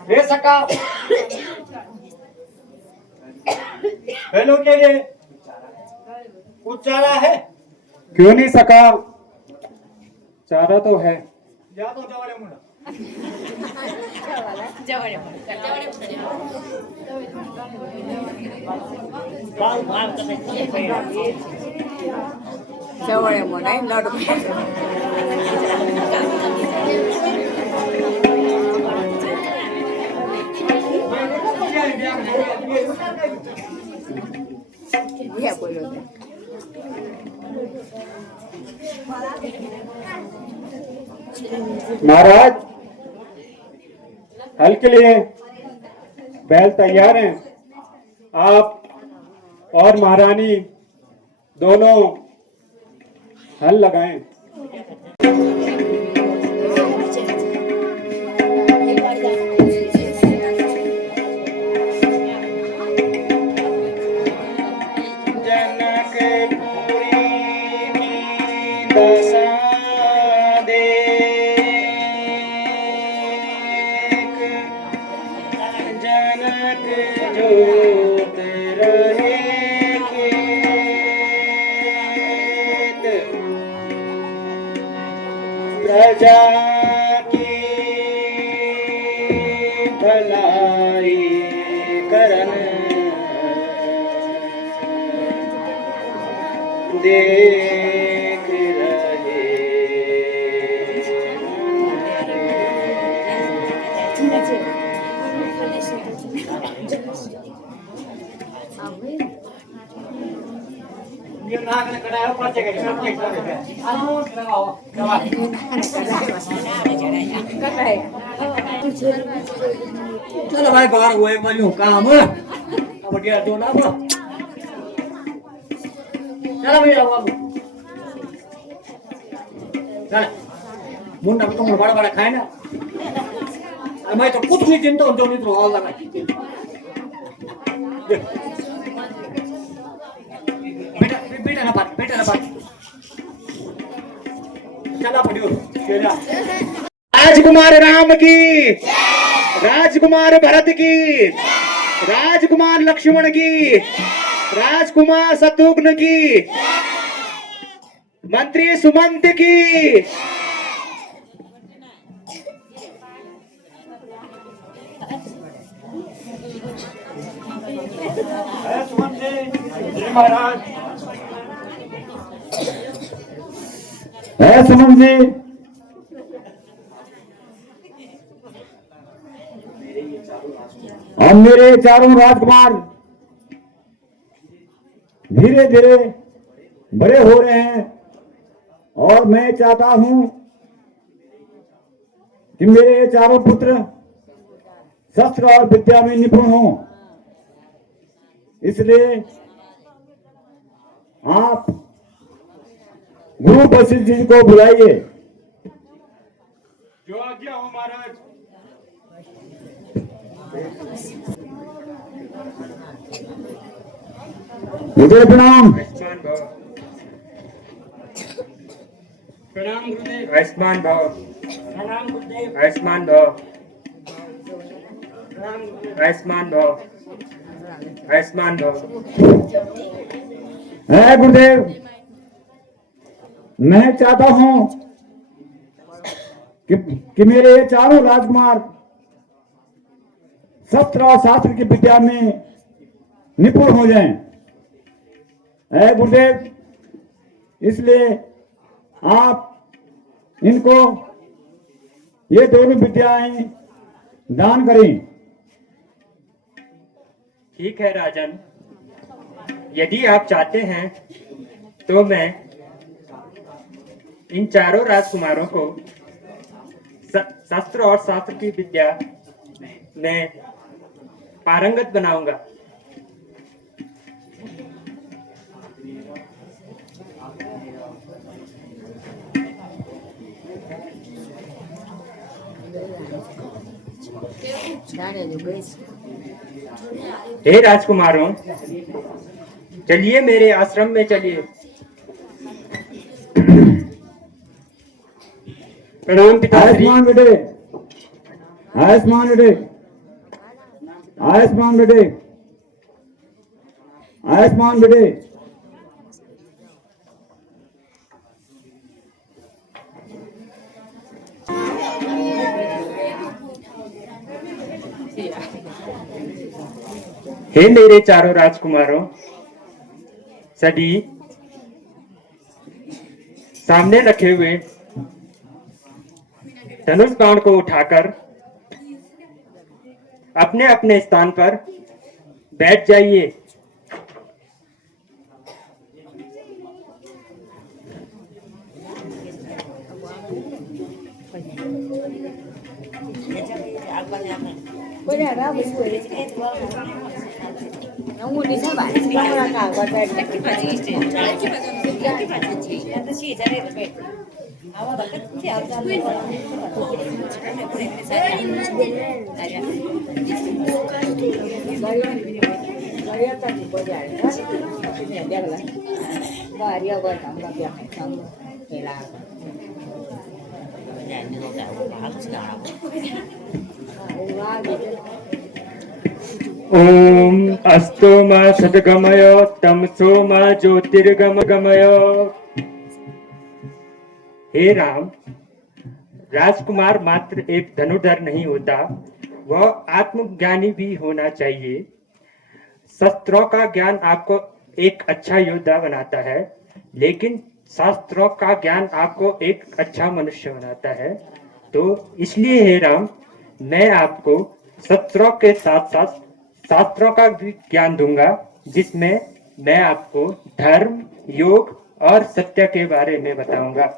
रे सका हेलो के लिए कुछ चारा है क्यों नहीं सका चारा तो है या तो जवाड़े मुंडा जवळ म्हणाय लड घ्या बोलू महाराज हल के लिए बैल तैयार हैं आप और महारानी दोनों हल लगाएं प्रजा की भलाई करन देख रहे ये नाक ने कटाया पर्चे के सब चेक कर दे आओ लगाओ दवा चलो भाई बाहर हुए मनु काम अब गया तो ना चलो भैया बाबू चल मुंडा को तुम बड़ा बड़ा खाए ना मैं तो कुछ नहीं चिंता जो नहीं तो हाल लगा बेटा ना बात चला पड़ियो तेरा राजकुमार राम की, राजकुमार भरत की, राजकुमार लक्ष्मण की, राजकुमार शत्रुघ्न की, मंत्री सुमंत की, महाराज है सुमन जी और मेरे चारों राजकुमार धीरे धीरे बड़े हो रहे हैं और मैं चाहता हूं कि मेरे ये चारों पुत्र शस्त्र और विद्या में निपुण हों। इसलिए आप गुरु वशिष्ठ जी को बुलाइए। जो आज्ञा हो महाराज। मुझे प्रणाम। प्रणाम गुरुदेव। आयुष्मान भव। प्रणाम गुरुदेव। आयुष्मान भव। प्रणाम गुरुदेव। आयुष्मान भव। आयुष्मान भव। है गुरुदेव, मैं चाहता हूं कि मेरे ये चारों राजकुमार शस्त्र और शास्त्र की विद्या में निपुण हो जाएं। ऐ गुरुदेव, इसलिए आप इनको ये दोनों विद्याएं दान करें। ठीक है राजन, यदि आप चाहते हैं तो मैं इन चारों राजकुमारों को शस्त्र और शास्त्र की विद्या में पारंगत बनाऊंगा। हे राजकुमारों, चलिए मेरे आश्रम में चलिए। प्रणाम पिताश्री। आयुष्मान बेटे, आयुष्मान बेटे, आयुष्मान बेटे, आयुष्मान बेटे। हे मेरे चारों राजकुमारों, सभी सामने रखे हुए धनुष बाण को उठाकर अपने अपने स्थान पर बैठ जाइए। ओम अस्तो मा सद्गमय तमसो मा ज्योतिर्गमय। हे राम, राजकुमार मात्र एक धनुर्धर नहीं होता, वह आत्मज्ञानी भी होना चाहिए। शस्त्रों का ज्ञान आपको एक अच्छा योद्धा बनाता है, लेकिन शास्त्रों का ज्ञान आपको एक अच्छा मनुष्य बनाता है। तो इसलिए हे राम, मैं आपको शस्त्रों के साथ साथ शास्त्रों का भी ज्ञान दूंगा, जिसमें मैं आपको धर्म, योग और सत्य के बारे में बताऊंगा।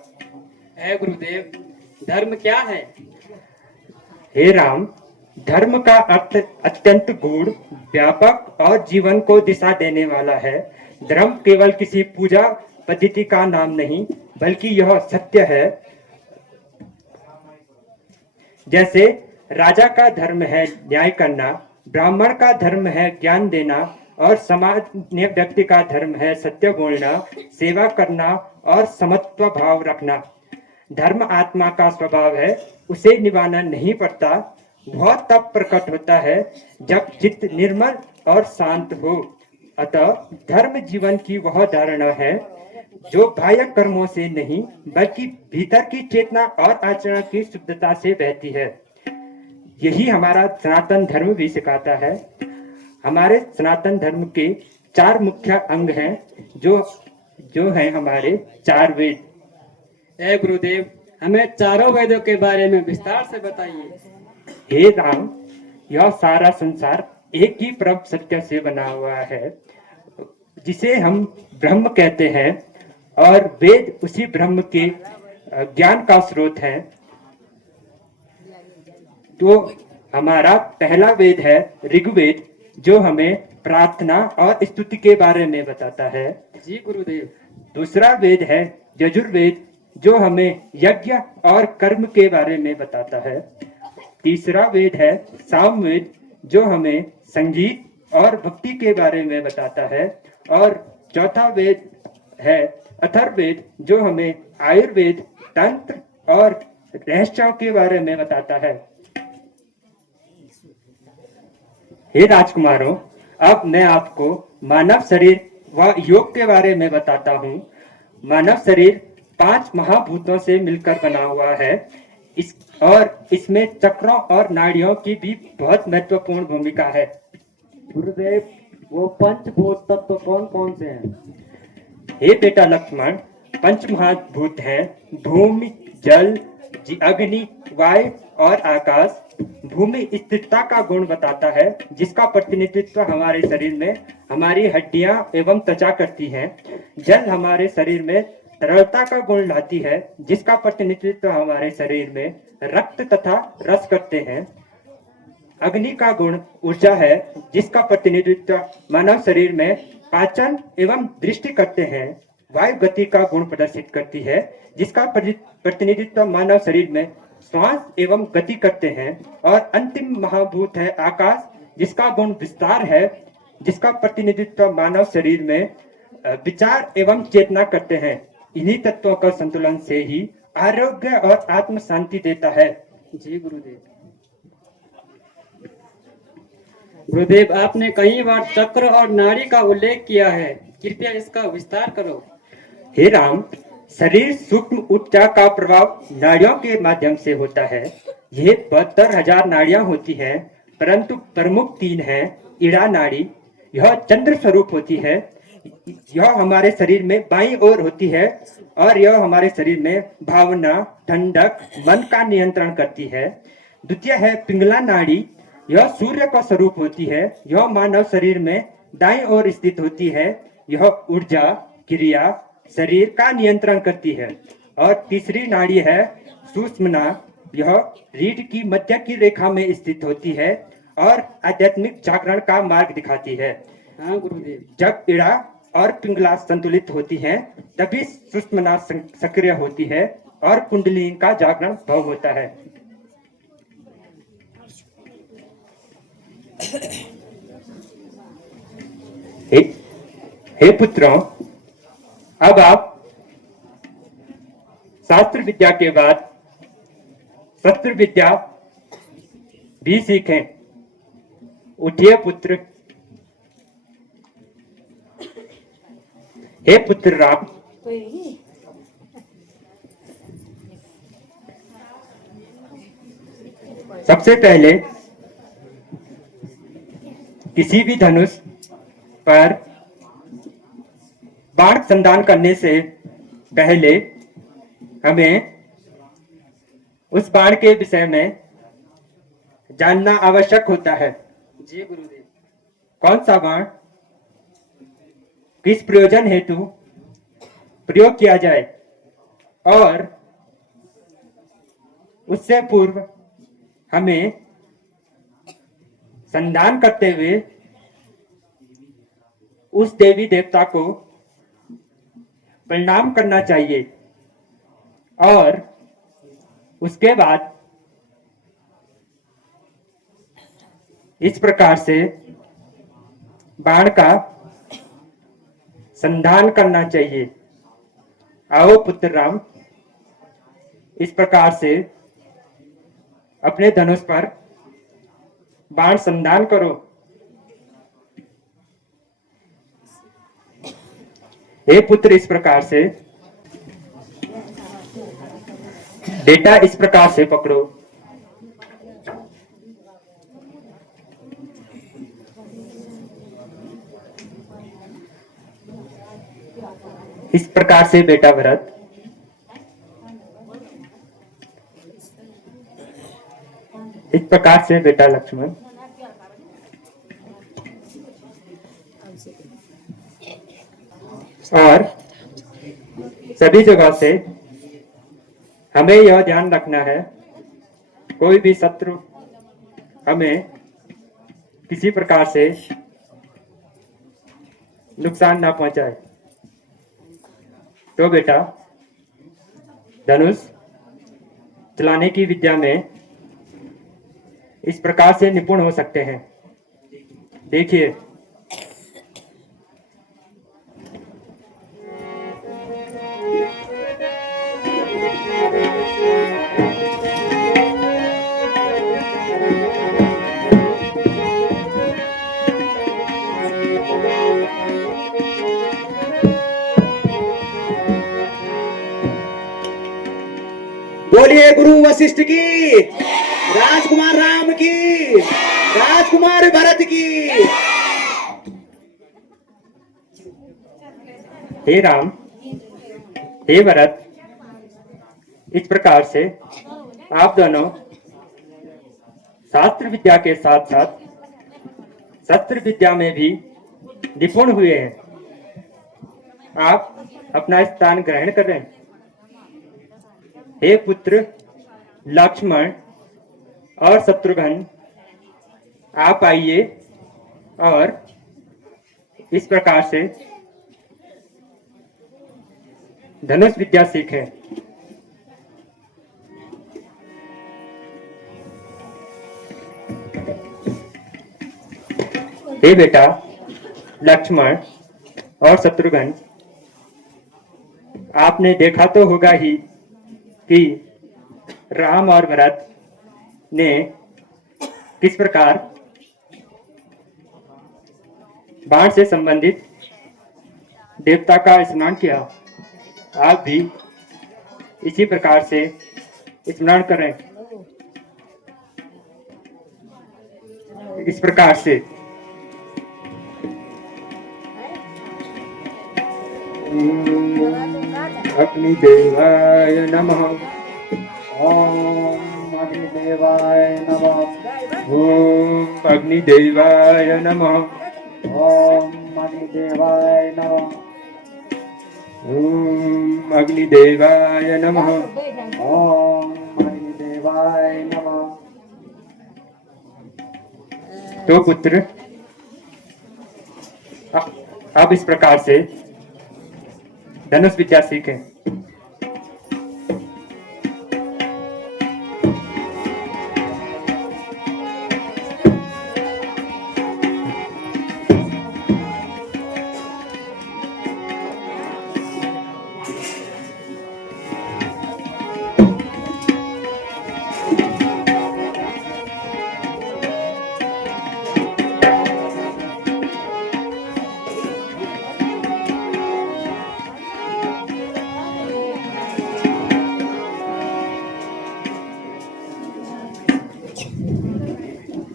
है गुरुदेव, धर्म क्या है? हे राम, धर्म का अर्थ अत्यंत गूढ़, व्यापक और जीवन को दिशा देने वाला है। धर्म केवल किसी पूजा पद्धति का नाम नहीं, बल्कि यह सत्य है। जैसे राजा का धर्म है न्याय करना, ब्राह्मण का धर्म है ज्ञान देना और सामान्य व्यक्ति का धर्म है सत्य बोलना, सेवा करना और समत्व भाव रखना। धर्म आत्मा का स्वभाव है, उसे निभाना नहीं पड़ता। वह तब प्रकट होता है जब चित्त निर्मल और शांत हो। अतः धर्म जीवन की वह धारणा है जो बाह्य कर्मों से नहीं, बल्कि भीतर की चेतना और आचरण की शुद्धता से बहती है। यही हमारा सनातन धर्म भी सिखाता है। हमारे सनातन धर्म के 4 मुख्य अंग हैं, जो हैं हमारे 4 वेद। हे गुरुदेव, हमें चारों वेदों के बारे में विस्तार से बताइए। हे राम, यह सारा संसार एक ही परम सत्य से बना हुआ है, जिसे हम ब्रह्म कहते हैं, और वेद उसी ब्रह्म के ज्ञान का स्रोत है। तो हमारा पहला वेद है ऋग्वेद, जो हमें प्रार्थना और स्तुति के बारे में बताता है। जी गुरुदेव। दूसरा वेद है यजुर्वेद, जो हमें यज्ञ और कर्म के बारे में बताता है। तीसरा वेद है सामवेद, जो हमें संगीत और भक्ति के बारे में बताता है। और चौथा वेद है अथर्ववेद, जो हमें आयुर्वेद, तंत्र और रहस्यों के बारे में बताता है। हे राजकुमारों, अब मैं आपको मानव शरीर व योग के बारे में बताता हूँ। मानव शरीर 5 महाभूतों से मिलकर बना हुआ है। इस और इसमें चक्रों और नाड़ियों की भी बहुत महत्वपूर्ण भूमिका है। गुरुदेव, वो पंचभूत तत्व कौन कौन से हैं? हे बेटा लक्ष्मण, पंच महाभूत हैं भूमि, जल, अग्नि, वायु और आकाश। भूमि स्थिरता का गुण बताता है, जिसका प्रतिनिधित्व हमारे शरीर में हमारी हड्डियां एवं त्वचा करती हैं। जल हमारे शरीर में तरलता का गुण लाती है, जिसका प्रतिनिधित्व हमारे शरीर में रक्त तथा रस करते हैं। अग्नि का गुण ऊर्जा है, जिसका प्रतिनिधित्व मानव शरीर में पाचन एवं दृष्टि करते हैं। वायु गति का गुण प्रदर्शित करती है, जिसका प्रतिनिधित्व मानव शरीर में श्वास एवं गति करते हैं। और अंतिम महाभूत है आकाश, जिसका गुण विस्तार है, जिसका प्रतिनिधित्व मानव शरीर में विचार एवं चेतना करते हैं। इन्हीं तत्वों का संतुलन से ही आरोग्य और आत्म शांति देता है। जी गुरुदेव। गुरुदेव, आपने कई बार चक्र और नाड़ी का उल्लेख किया है, कृपया इसका विस्तार करो। हे राम, शरीर सूक्ष्म ऊर्जा का प्रभाव नाड़ियों के माध्यम से होता है। ये 72,000 नाड़ियां होती हैं, परंतु प्रमुख 3 हैं। इड़ा नाड़ी, यह चंद्र स्वरूप होती है। यह हमारे शरीर में बाईं ओर होती है और यह हमारे शरीर में भावना, ठंडक, मन का नियंत्रण करती है। द्वितीय है पिंगला नाड़ी, यह सूर्य का स्वरूप होती है। यह मानव शरीर में दाईं ओर स्थित होती है। यह ऊर्जा, क्रिया, शरीर का नियंत्रण करती है। और तीसरी नाड़ी है सुषुम्ना, यह रीढ़ की मध्य की रेखा में स्थित होती है और आध्यात्मिक जागरण का मार्ग दिखाती है। हाँ गुरुदेव। जब इड़ा और पिंगला संतुलित होती हैं, तभी सुषुम्ना सक्रिय होती है और कुंडलिनी का जागरण भव होता है। हे पुत्रों, अब आप शास्त्र विद्या के बाद शस्त्र विद्या भी सीखें। उठिए पुत्र। हे पुत्र राम, सबसे पहले किसी भी धनुष पर बाण संधान करने से पहले हमें उस बाण के विषय में जानना आवश्यक होता है। जी गुरुदेव। कौन सा बाण किस प्रयोजन हेतु प्रयोग किया जाए, और उससे पूर्व हमें संधान करते हुए उस देवी देवता को प्रणाम करना चाहिए। और उसके बाद इस प्रकार से बाण का संधान करना चाहिए। आओ पुत्र राम, इस प्रकार से अपने धनुष पर बाण संधान करो। हे पुत्र, इस प्रकार से बेटा इस प्रकार से पकड़ो। इस प्रकार से बेटा भरत, इस प्रकार से बेटा लक्ष्मण, और सभी जगह से हमें यह ध्यान रखना है, कोई भी शत्रु हमें किसी प्रकार से नुकसान ना पहुंचाए। तो बेटा, धनुष चलाने की विद्या में इस प्रकार से निपुण हो सकते हैं। देखिए, बोलिए गुरु वशिष्ठ की, राजकुमार राम की, राजकुमार भरत की। हे राम, हे भरत, इस प्रकार से आप दोनों शास्त्र विद्या के साथ साथ शस्त्र विद्या में भी निपुण हुए हैं। आप अपना स्थान ग्रहण कर रहे हैं। हे पुत्र लक्ष्मण और शत्रुघ्न, आप आइए और इस प्रकार से धनुष विद्या सीखें। हे बेटा लक्ष्मण और शत्रुघ्न, आपने देखा तो होगा ही कि राम और भरत ने किस प्रकार बाण से संबंधित देवता का स्मरण किया। आप भी इसी प्रकार से स्मरण करें। इस प्रकार से अग्निदेवाय नमः। ओम अग्निदेवाय नमः। ओम अग्निदेवाय नमः। ओम अग्निदेवाय नमः। ओम अग्निदेवाय नमः। ओम अग्निदेवाय नमः। तो पुत्र, अब इस प्रकार से धनुष विद्या सीखें।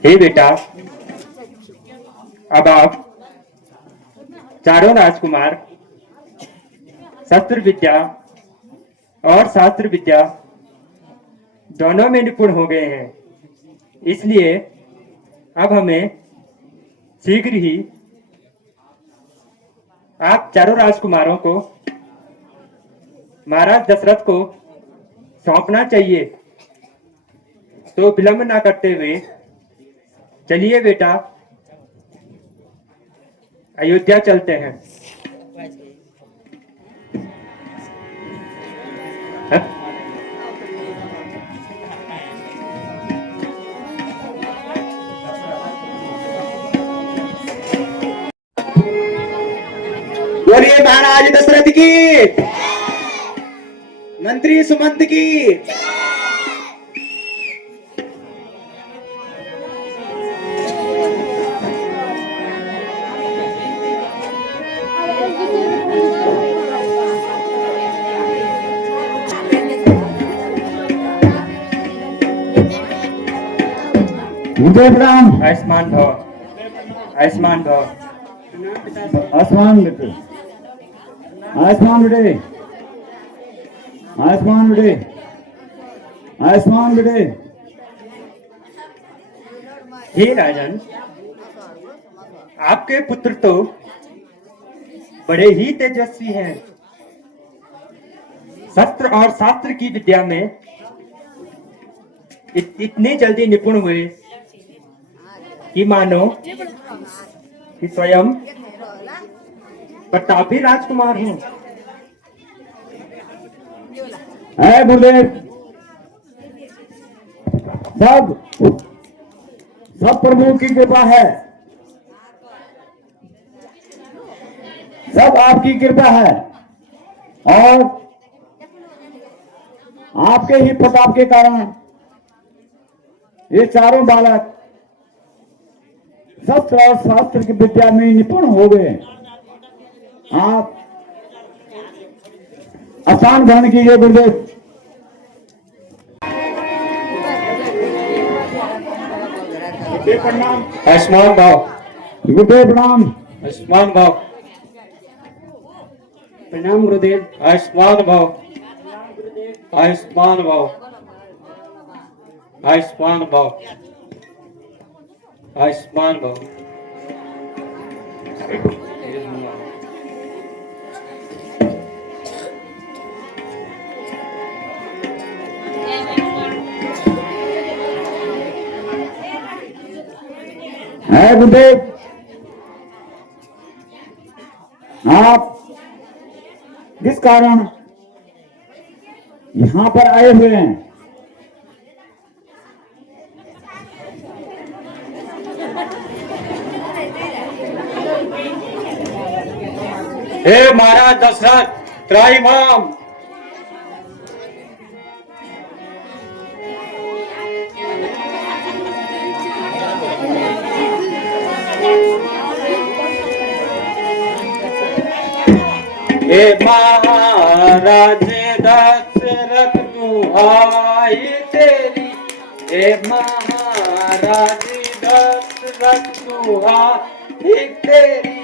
हे बेटा, अब आप चारों राजकुमार शस्त्र विद्या और शास्त्र विद्या दोनों में निपुण हो गए हैं। इसलिए अब हमें शीघ्र ही आप चारों राजकुमारों को महाराज दशरथ को सौंपना चाहिए। तो विलंब ना करते हुए चलिए बेटा, अयोध्या चलते हैं। बोलिए महाराज दशरथ की, मंत्री सुमंत की। मुझे प्रणाम। आयुष्मान भव, आयुष्मान भव। आसमान बेटे, आसमान बेटे, आसमान बेटे, आसमान बेटे। हे राजन, आपके पुत्र तो बड़े ही तेजस्वी हैं। शस्त्र और शास्त्र की विद्या में इतनी जल्दी निपुण हुए कि मानो कि स्वयं प्रतापी राजकुमार हूं। है गुरुदेव, सब प्रभु की कृपा है, सब आपकी कृपा है और आपके ही प्रताप के कारण ये चारों बालक शस्त्र और शास्त्र की विद्या में निपुण हो गए। आप आसान ग्रहण कीजिए गुरुदेव। गुरुदेव प्रणाम। आयुष्मान भाव, गुरुदेव प्रणाम। आयुष्मान भाव, प्रणाम गुरुदेव। आयुष्मान भाव, आयुष्मान भाव, आयुष्मान भाव, आयुष्मान भाव। है गुरुदेव, आप जिस कारण यहाँ पर आए हुए हैं, हे महाराज दशरथ त्राहिमाम, हे महाराज दशरथ दुहाई तेरी, हे महाराज दशरथ दुहाई तेरी,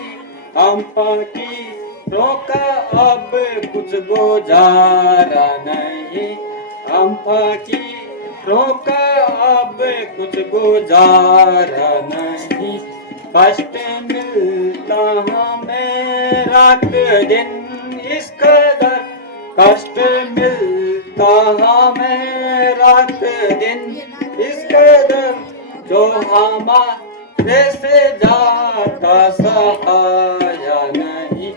हम की रोका अब कुछ गुजारा नहीं, हम की रोका अब कुछ गुजारा नहीं, कष्ट मिलता हमें रात दिन इस कदर, कष्ट मिलता हमें रात दिन इस कदर, जो हमारे से जाता सहाया नहीं,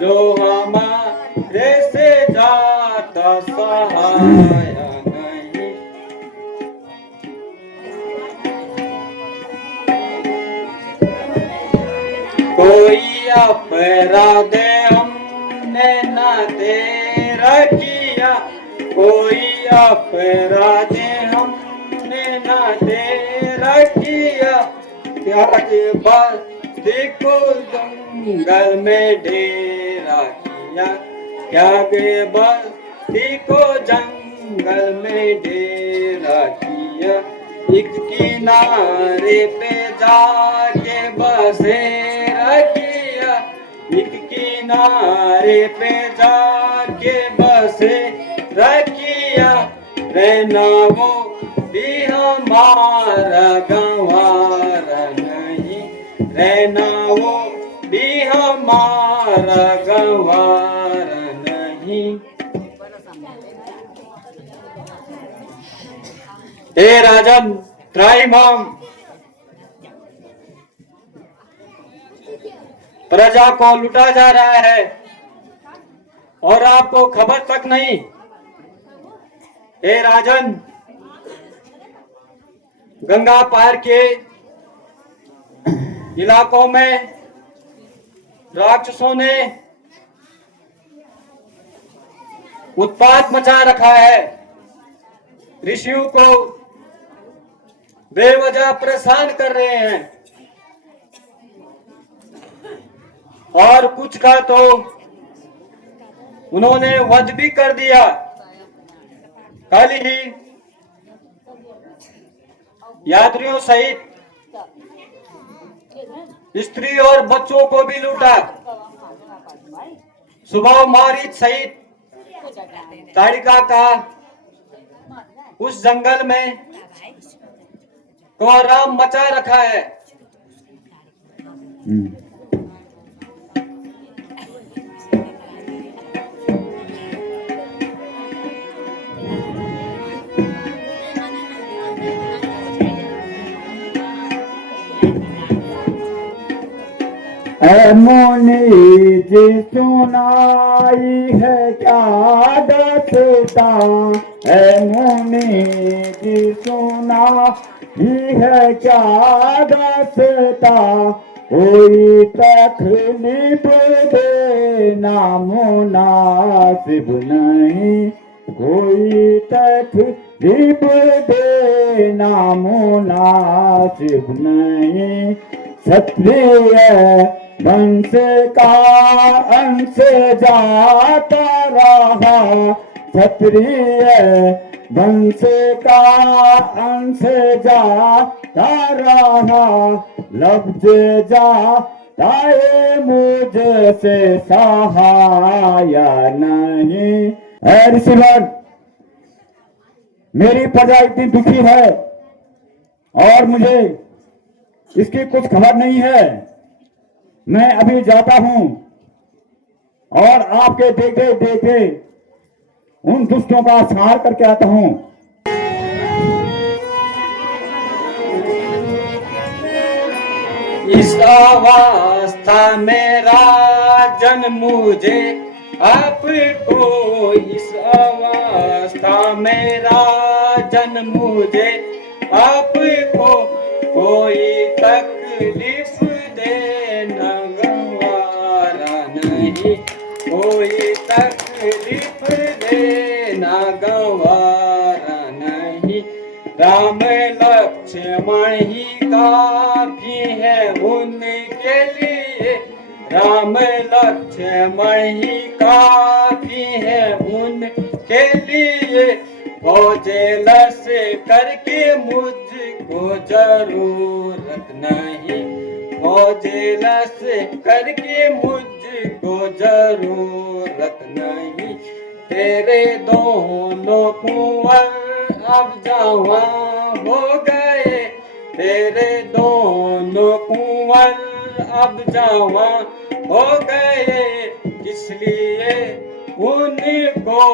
जो हमारे से जाता सहाया नहीं। कोई अपराध हमने न तेरा किया, कोई अपराध हमने न तेरा किया, त्याग बस्ती को जंगल में डेरा किया, त्याग बस्ती को जंगल में डेरा किया, एक किनारे पे जाके बसेरा किया, एक किनारे पे जाके बसेरा किया, रहना वो भी हमारा गंवारा नहीं, रहना वो भी हमारा गंवारा नहीं। हे राजन त्राहिमाम, प्रजा को लुटा जा रहा है और आपको खबर तक नहीं। हे राजन, गंगा पार के इलाकों में राक्षसों ने उत्पात मचा रखा है, ऋषियों को बेवजह परेशान कर रहे हैं, और कुछ का तो उन्होंने वध भी कर दिया। कल ही यात्रियों सहित स्त्री और बच्चों को भी लूटा। सुबह मारीच सहित ताड़िका का उस जंगल में कोहराम मचा रखा है। मुनि जी सुनाई है क्या दसता, मुनि जी सुनाई है क्या दसता, कोई तकलीफ देना मुनासिब नहीं, कोई तकलीफ देना मुनासिब नहीं। क्षत्रिय वंश का अंश जाता रहा, क्षत्रिय वंश का अंश जाता रहा, लफ्ज जाता ये मुझसे सहाया नहीं। ऐ ऋषिवर, मेरी प्रजा इतनी दुखी है और मुझे इसकी कुछ खबर नहीं है। मैं अभी जाता हूं और आपके देखे देखे उन दुष्टों का संहार करके आता हूं। इस अवस्था में राजन मुझे आपको, इस अवस्था में राजन मुझे आपको कोई तकलीफ देना गंवारा नहीं, कोई तकलीफ देना गंवारा नहीं। राम लक्ष्मण ही काफी है उनके लिए, राम लक्ष्मण ही काफी है उनके लिए। जेलस करके मुझको जरूरत नहीं, जेलस करके मुझको जरूरत नहीं। तेरे दोनों कुंवर अब जवां हो गए, तेरे दोनों कुंवर अब जवां हो गए। किस लिए उनको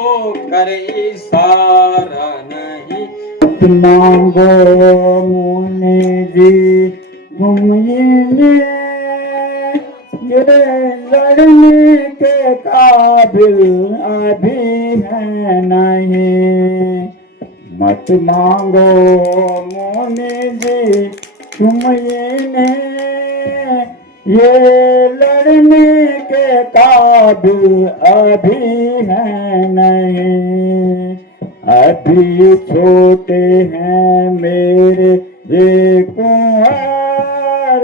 कर इशारा नहीं। मांगो मुनि जी तुम ये लड़ने के काबिल अभी है नहीं। मत मांगो मुनि जी तुम ये लड़ने के काबिल अभी है नहीं। अभी छोटे हैं मेरे ये कुंवर,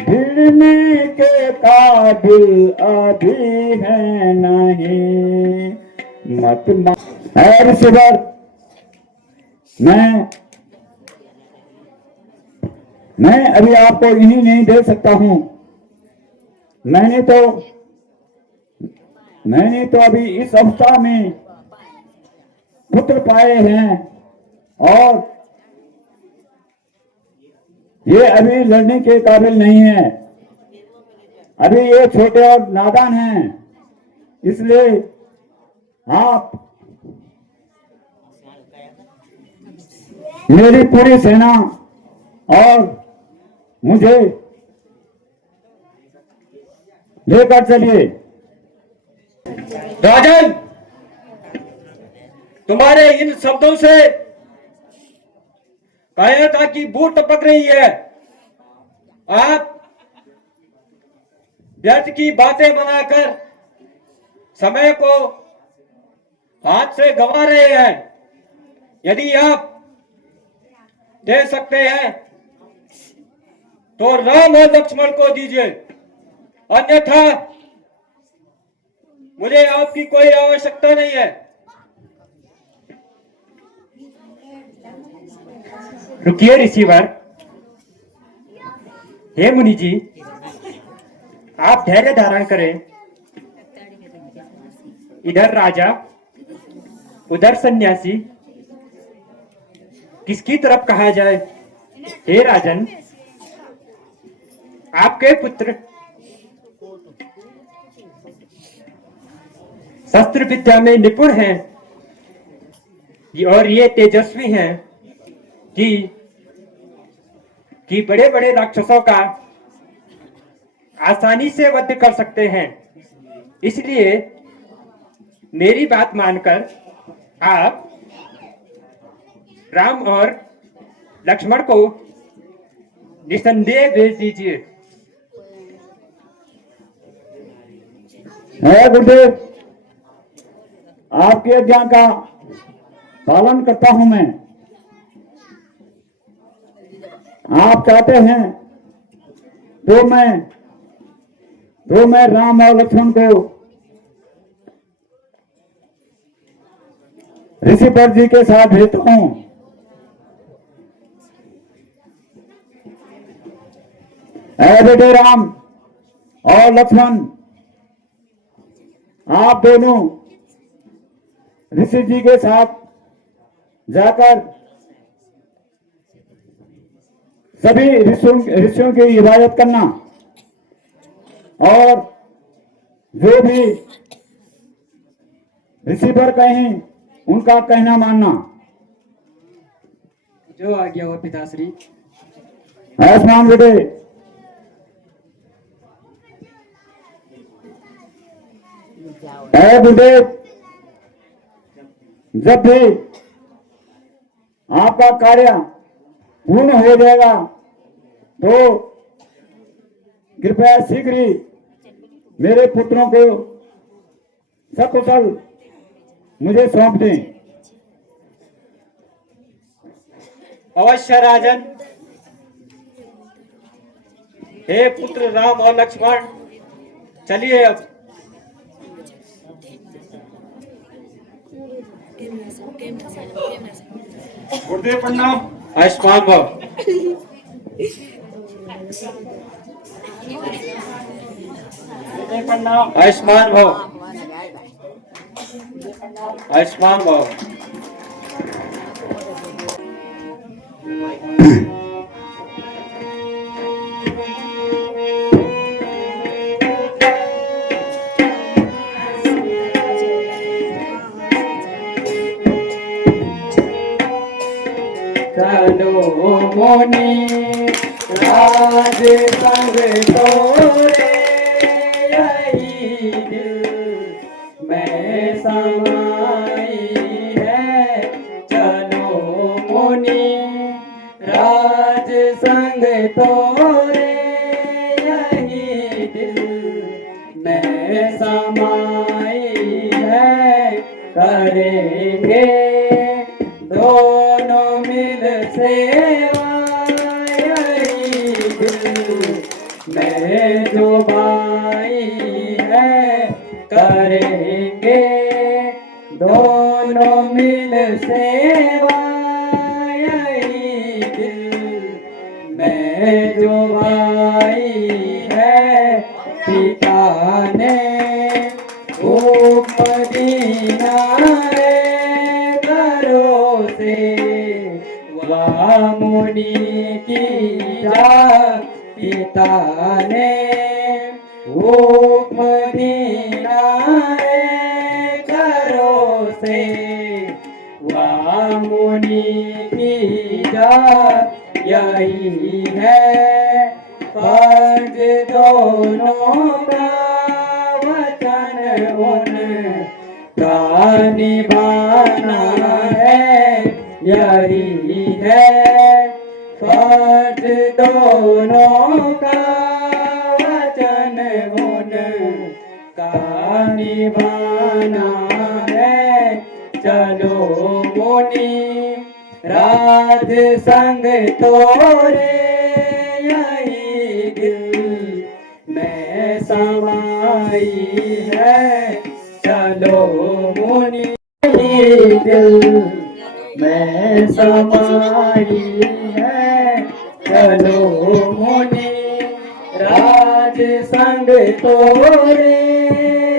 भिड़ने के काबिल अभी है नहीं। मत ऋषिवर, मैं अभी आपको इन्हीं नहीं दे सकता हूं। मैंने तो अभी इस अवस्था में पुत्र पाए हैं और ये अभी लड़ने के काबिल नहीं है। अभी ये छोटे और नादान हैं, इसलिए आप मेरी पूरी सेना और मुझे लेकर चलिए। राजन, तुम्हारे इन शब्दों से कायरता की बू टपक रही है। आप व्यर्थ की बातें बनाकर समय को हाथ से गंवा रहे हैं। यदि आप दे सकते हैं तो राम और लक्ष्मण को दीजिए, अन्यथा मुझे आपकी कोई आवश्यकता नहीं है। रुकिए ऋषिवर। हे मुनि जी, आप धैर्य धारण करें। इधर राजा, उधर सन्यासी, किसकी तरफ कहा जाए? हे राजन, आपके पुत्र शस्त्र विद्या में निपुण हैं और ये तेजस्वी हैं कि बड़े बड़े राक्षसों का आसानी से वध कर सकते हैं। इसलिए मेरी बात मानकर आप राम और लक्ष्मण को निसंदेह भेज दीजिए। गुरुदेव, आपकी आज्ञा का पालन करता हूं मैं। आप चाहते हैं तो मैं राम और लक्ष्मण को ऋषिपर जी के साथ भेजता हूं। ऐ बेटे राम और लक्ष्मण, आप दोनों ऋषि जी के साथ जाकर सभी ऋषियों की हिफाजत करना और जो भी ऋषि पर कहें उनका कहना मानना। जो आज्ञा हो पिताश्री। आयुष्मान बेटे। ऐ बेटे, जब भी आपका कार्य पूर्ण हो जाएगा तो कृपया शीघ्र ही मेरे पुत्रों को सकुशल मुझे सौंप दें। अवश्य राजन। हे पुत्र राम और लक्ष्मण, चलिए अब। गुरुदेव प्रणाम। आयुष्मान भव। गुरुदेव प्रणाम। आयुष्मान भव। आयुष्मान भव। चलो मोनी राज संग तोरे, यही दिल में समाई है। चलो मोनी राज संग तोरे, यही दिल में समाई है। करेंगे दोनों मिल सेवा, यही दिल में जो बाई है। करेंगे दोनों मिल सेवा, यही दिल में जो बाई है। पिता ने उपदीना मुनि की जा, पिता ने उपदीना करो से, मुनि की जा, यही है फर्ज दोनों का। वचन उनका निभाना है, यही है फर्ज दोनों का। वचन उनका निभाना है। चलो मुनि राज संग तोरे, यही दिल में समाई है। चलो मुनि दिल में समाई है। चलो मुनि राज संग तोरे,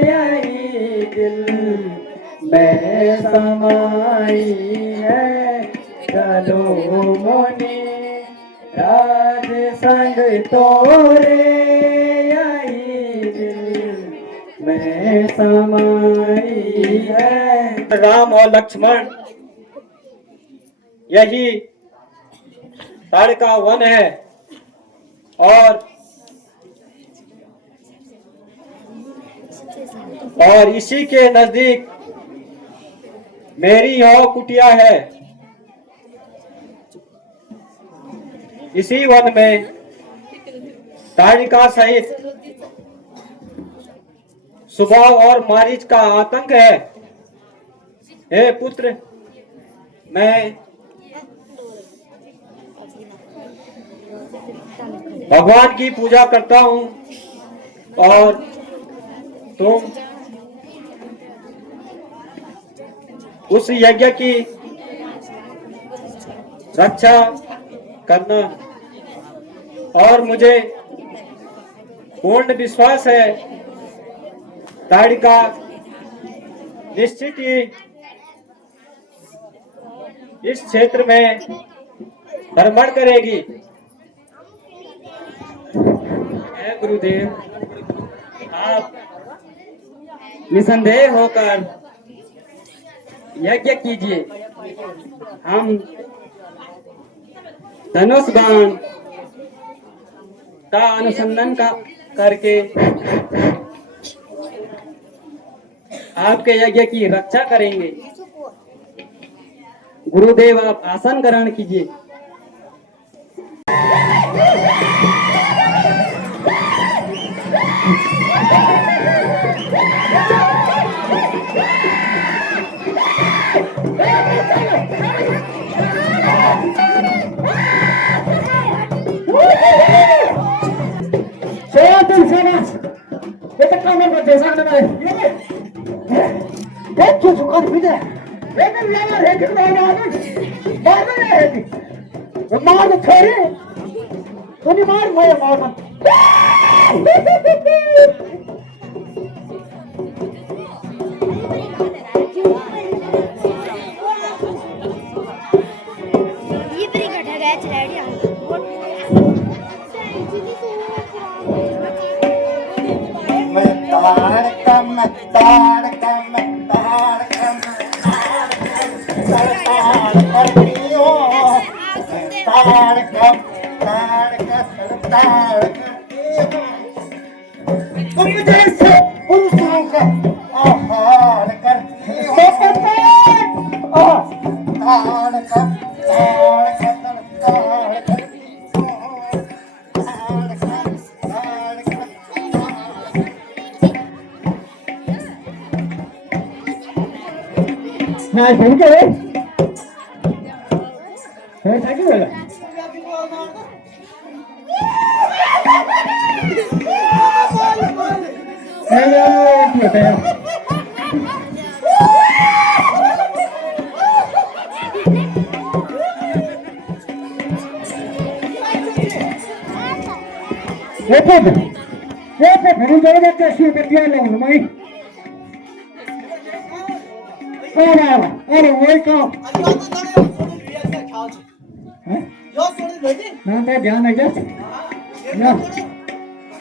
यही दिल में समाई है। चलो मुनि राज संग तोरे, यही दिल में समाई है। राम और लक्ष्मण, यही ताड़का वन है और इसी के नजदीक मेरी यह कुटिया है। इसी वन में ताड़िका सहित सुभाव और मारीच का आतंक है। हे पुत्र, मैं भगवान की पूजा करता हूँ और तुम उस यज्ञ की रक्षा करना। और मुझे पूर्ण विश्वास है ताड़िका निश्चित ही इस क्षेत्र में भ्रमण करेगी। हे गुरुदेव, आप निसंदेह होकर यज्ञ कीजिए। हम धनुष बाण का अनुसंधान करके आपके यज्ञ की रक्षा करेंगे। गुरुदेव, आप आसन ग्रहण कीजिए। ये भी इकट्ठा गया चला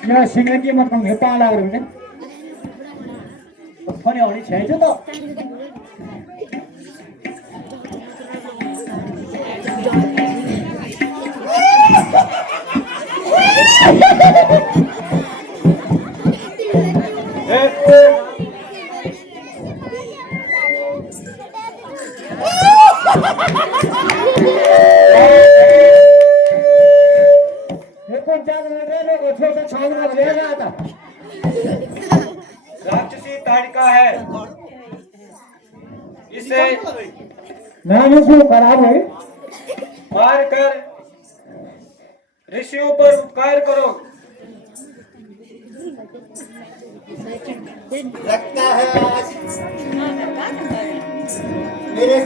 ध्यान सिंगकी मतलब नेपाल होनी चाहिए तो राक्षसी ताड़िका है, इसे खराब है मार कर ऋषियों पर उपकार करो। लगता है आज मेरे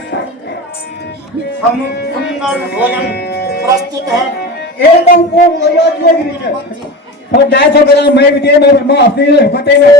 सुंदर भोजन प्रस्तुत है। एकदम तो डांस वगैरह मैं भी दे मैं अपने पते में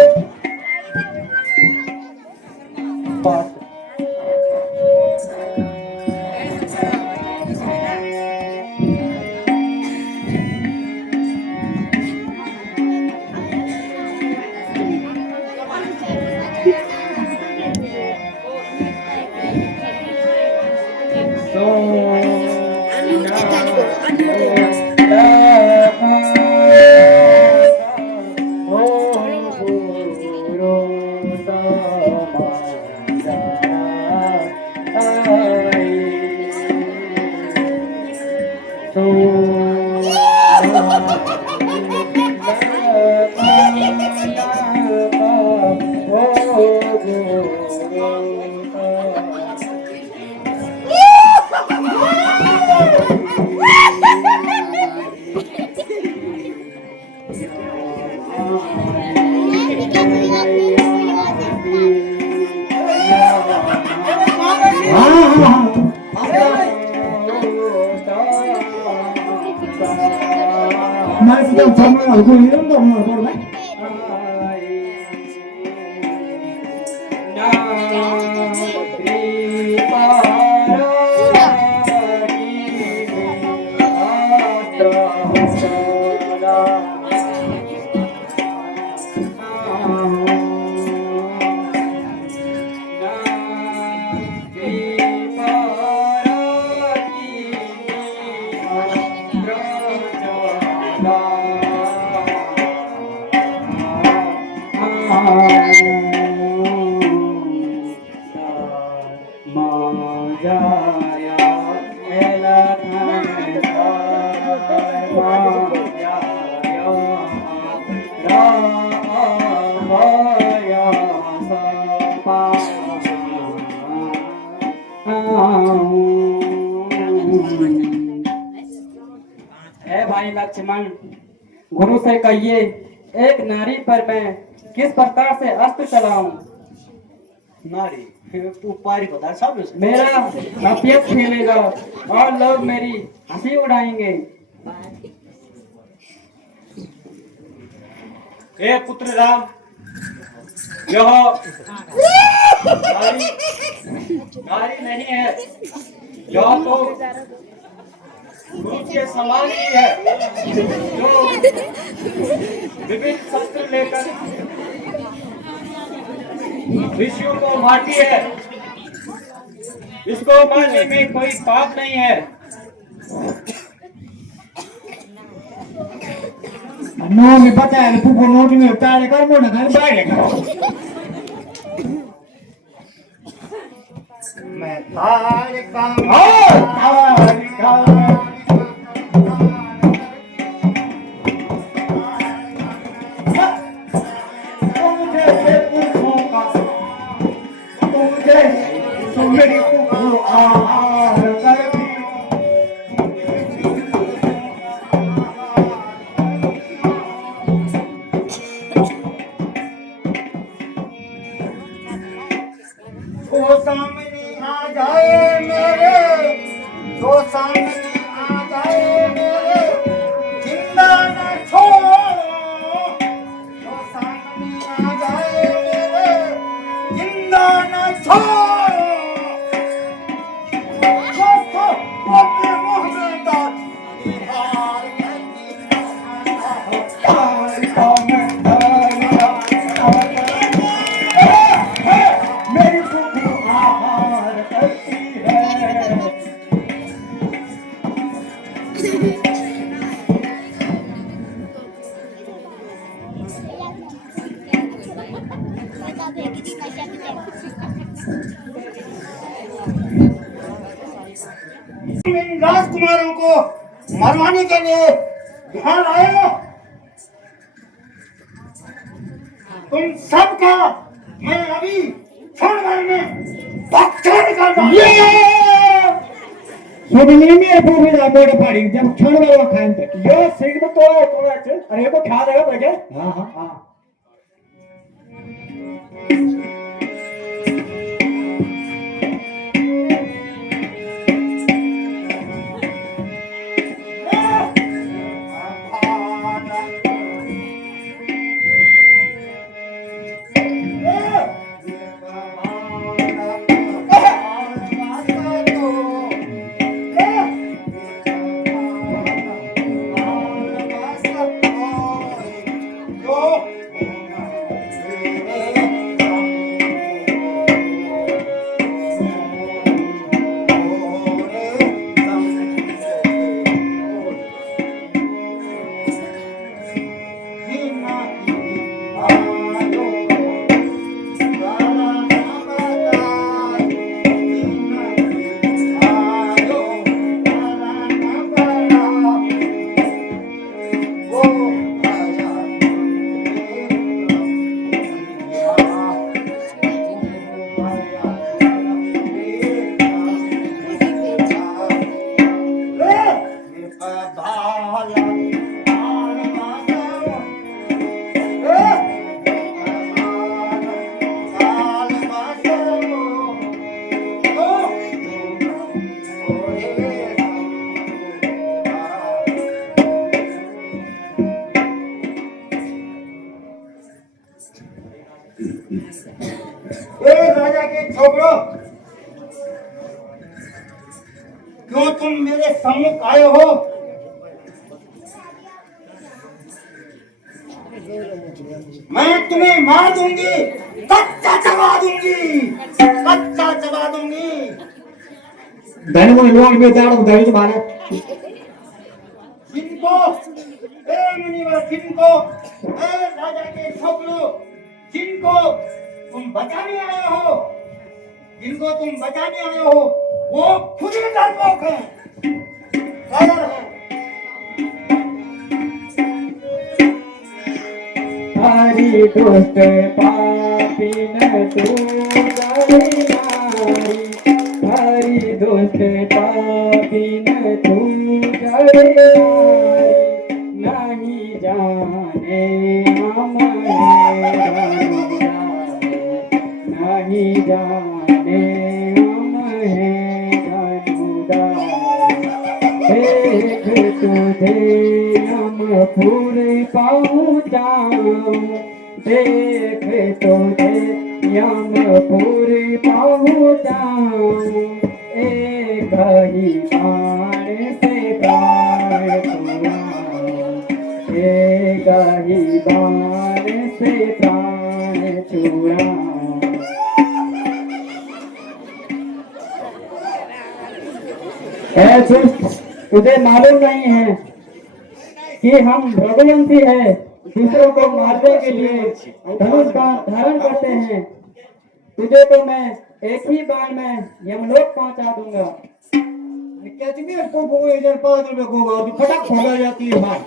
एकदम समय हो एकदम तो मैं बोल रहा है भाई लक्ष्मण, गुरु से कहिए एक नारी पर मैं किस प्रकार से अस्त्र चलाऊं। नारी तू पारी बता सब मेरा नफियत खेलेगा और लोग मेरी हंसी उड़ाएंगे। ए पुत्र राम, यह नारी नारी नहीं है, यह तो पुरुष के समान ही है जो विभिन्न शस्त्र लेकर ऋषियों को मारती है। इसको मारने में कोई पाप नहीं है। नो मी पता है पुपो नोट में तारे कर मोना कर बाहर कर मैं तारे का राजकुमारों को मरवाने के लिए ध्यान आए हो। तुम सबका मैं अभी छोड़कर में पत्थर निकालता हूं। सुनिए मेरे पूर्वी ना मोड़ पड़ी जब छोड़ वाला खान पे यो सिंह तो है थोड़ा चल अरे को खा देगा बजे। हां हां हां राजा के छोकरो, क्यों तुम मेरे सम्मुख आए हो? मैं तुम्हें मार दूंगी, कच्चा चबा दूंगी, कच्चा चबा दूंगी। धन को लोग में जाड़ उधारी तो मारा जिनको मुनिवर, जिनको राजा के छोकरो, जिनको तुम बचाने आए हो, जिनको तुम बचाने आए हो, वो खुद ही डरपोक है, कायर है। हरी दुष्ट पापी न तू नारी, हरी दुष्ट पापी न तू नहीं जाने हम नहीं जाने हम हैं देख तुझे हम पूरे पहुँचाऊं, देख तुझे हम पूरे पहुँचाऊं, एक ही बाण से प्राण छुड़ाऊं, एक ही बाण से प्राण छुड़ाऊं। तुझे मालूम नहीं है कि हम रघुवंशी है, दूसरों को मारने के लिए धनुष धारण करते हैं। तुझे तो मैं एक ही बार में यमलोक पहुंचा दूंगा। क्या तुम्हें को इधर 5 रुपए को फटक खोला जाती है बात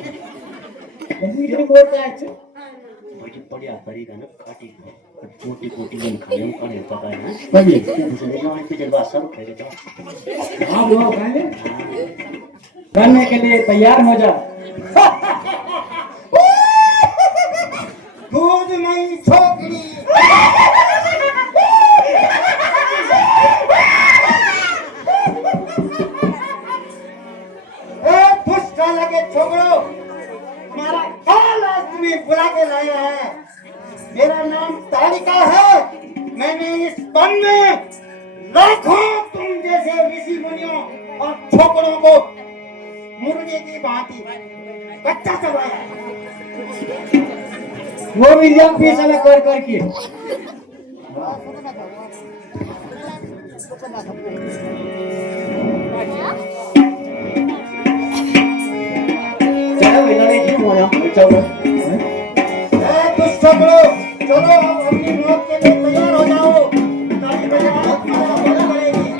बोलता है बढ़िया पड़ेगा ना, काटी कोटी कोटी में खाने को नहीं पता है ना, कभी दूसरे गांव पे जलवा सब खेलेगा। हाँ वो खाएंगे, बनने के लिए तैयार हो जा। दूध नहीं छोकरी, दुष्ट लगे छोकरो, तुम्हारा काल आज तुम्हें बुला के लाया है। मेरा नाम तारिका है। मैंने इस वन में लाखों तुम जैसे ऋषि मुनियों और छोकरों को मुर्गे की भांति कच्चा चबाया, वो भी जब फैसला कर करके छोकरो, चलो अब अपनी मौत के लिए तैयार हो जाओ। ताली बजाओ, तुम्हारा मौत पड़ेगी।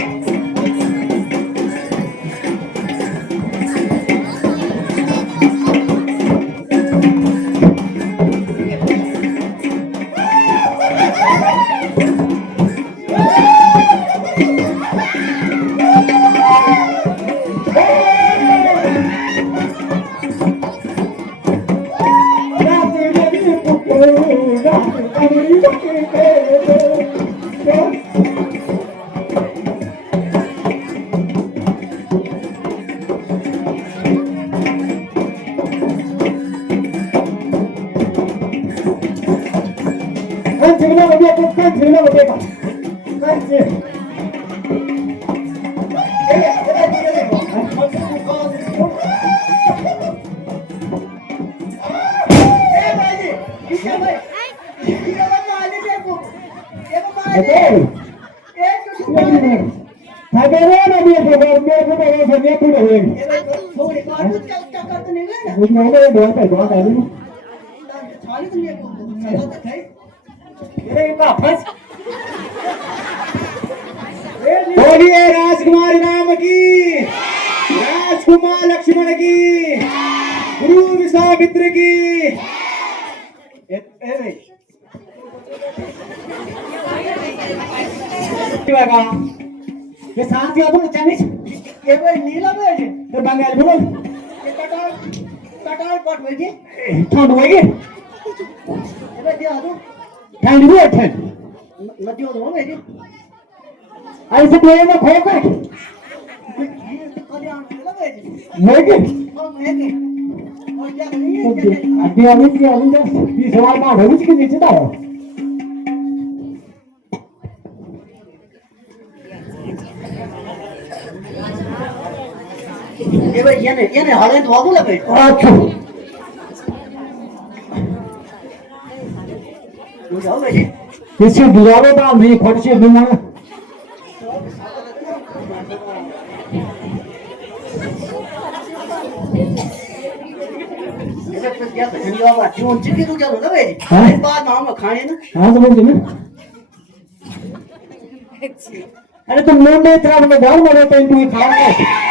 बोलिए राजकुमार राम की, राजकुमार लक्ष्मण की, गुरु विश्वामित्र की। ये साथ ही अपन चाइनीज ये वो नीला में है तो बंगाल बोलो ये कटाल पट होगी ठंड होगी ये दिया दो ठंड भी है ठंड नदी हो दो मेरी ऐसे कोई ना खो कर होगी और क्या नहीं है अभी 20 सवाल मार होगी कि नीचे दाओ ये भाई ये ने हाले तो आगू लगे अच्छा तू जाओ भाई किसी बुलावे का नहीं खर्चे बिना क्या भजन बाबा क्यों चिकी तू चलो ना भाई हाँ? बाद में हम खाने ना हाँ समझ गए ना अरे तुम लोग नहीं था मैं घर में रहते हैं तुम्हें खाओगे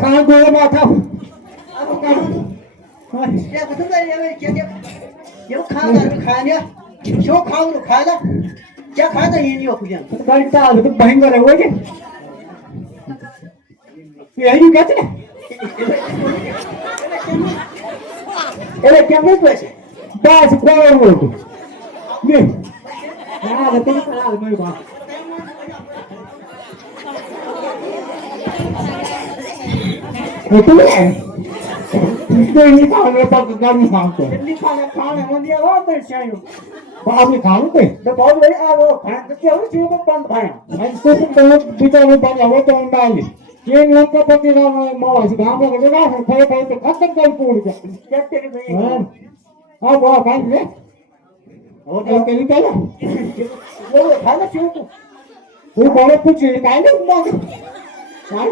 खाना दो माथा क्या खत्म कर ये क्या ये खाने क्यों खाऊं खाला क्या खाता ये नहीं हो कुछ करता है तो भयंकर है वो के यही कहते हैं अरे क्या नहीं पैसे बस कोई बोल तू ये हां तो करा मेरी बात वो तो है इसको नहीं खाने पर गर्म खाते नहीं खाने मन दिया वो तो चाहिए बाद में खाओगे तो बहुत बड़ी आ वो खाने क्या हो जो बंद खाया मैं इसको तो बिचार में पानी वो तो डाली ये लोग का पति ना मौज गांव में लगा है खोए खोए तो खत्म कर पूड़ जा क्या तेरे भाई अब वो खाई ले और तो के निकल वो खाना क्यों तू वो बड़े कुछ निकाल दे मां हां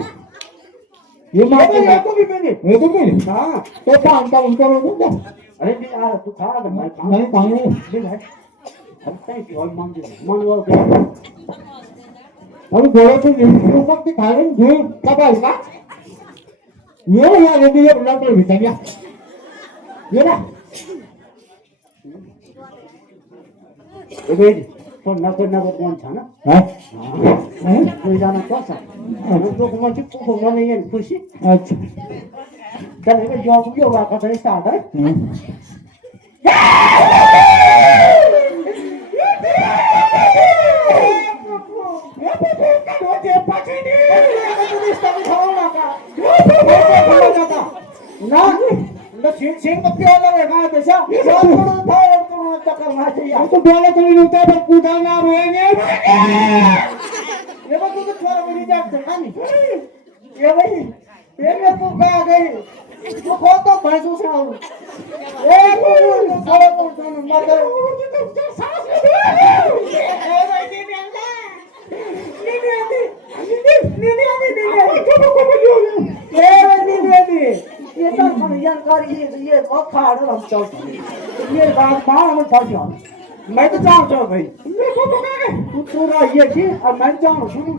ये मां को भी मैंने ये तो भी हां तो पान का उनका वो दे अरे भी आ तू खा ले मैं नहीं पानी ले भाई अब तक और मन वो क्या अब गोले को ये सब के खा रहे हैं कब आएगा ये यार ये ब्लड में भीतर गया ये ना ए तो ना कौन था ना हां कोई जाना कैसा हम तो कौन सी को नहीं है खुशी अच्छा चल जॉब की होगा का स्टार्ट है तो बोले तो नहीं होता पर कूदा ना रहेंगे ये बात तो छोड़ मुझे जाते खानी ये भाई ये मैं को कहा गई तो खो तो भैंसू से आऊं ए वो थोड़ा तो मर गए सांस ए भाई ये तो जानकारी ये वो खा रहा हम चल ये बात मां हम फंस गए मैं तो जाऊं चल भाई तू पूरा ये थी और मैं जाऊं सुन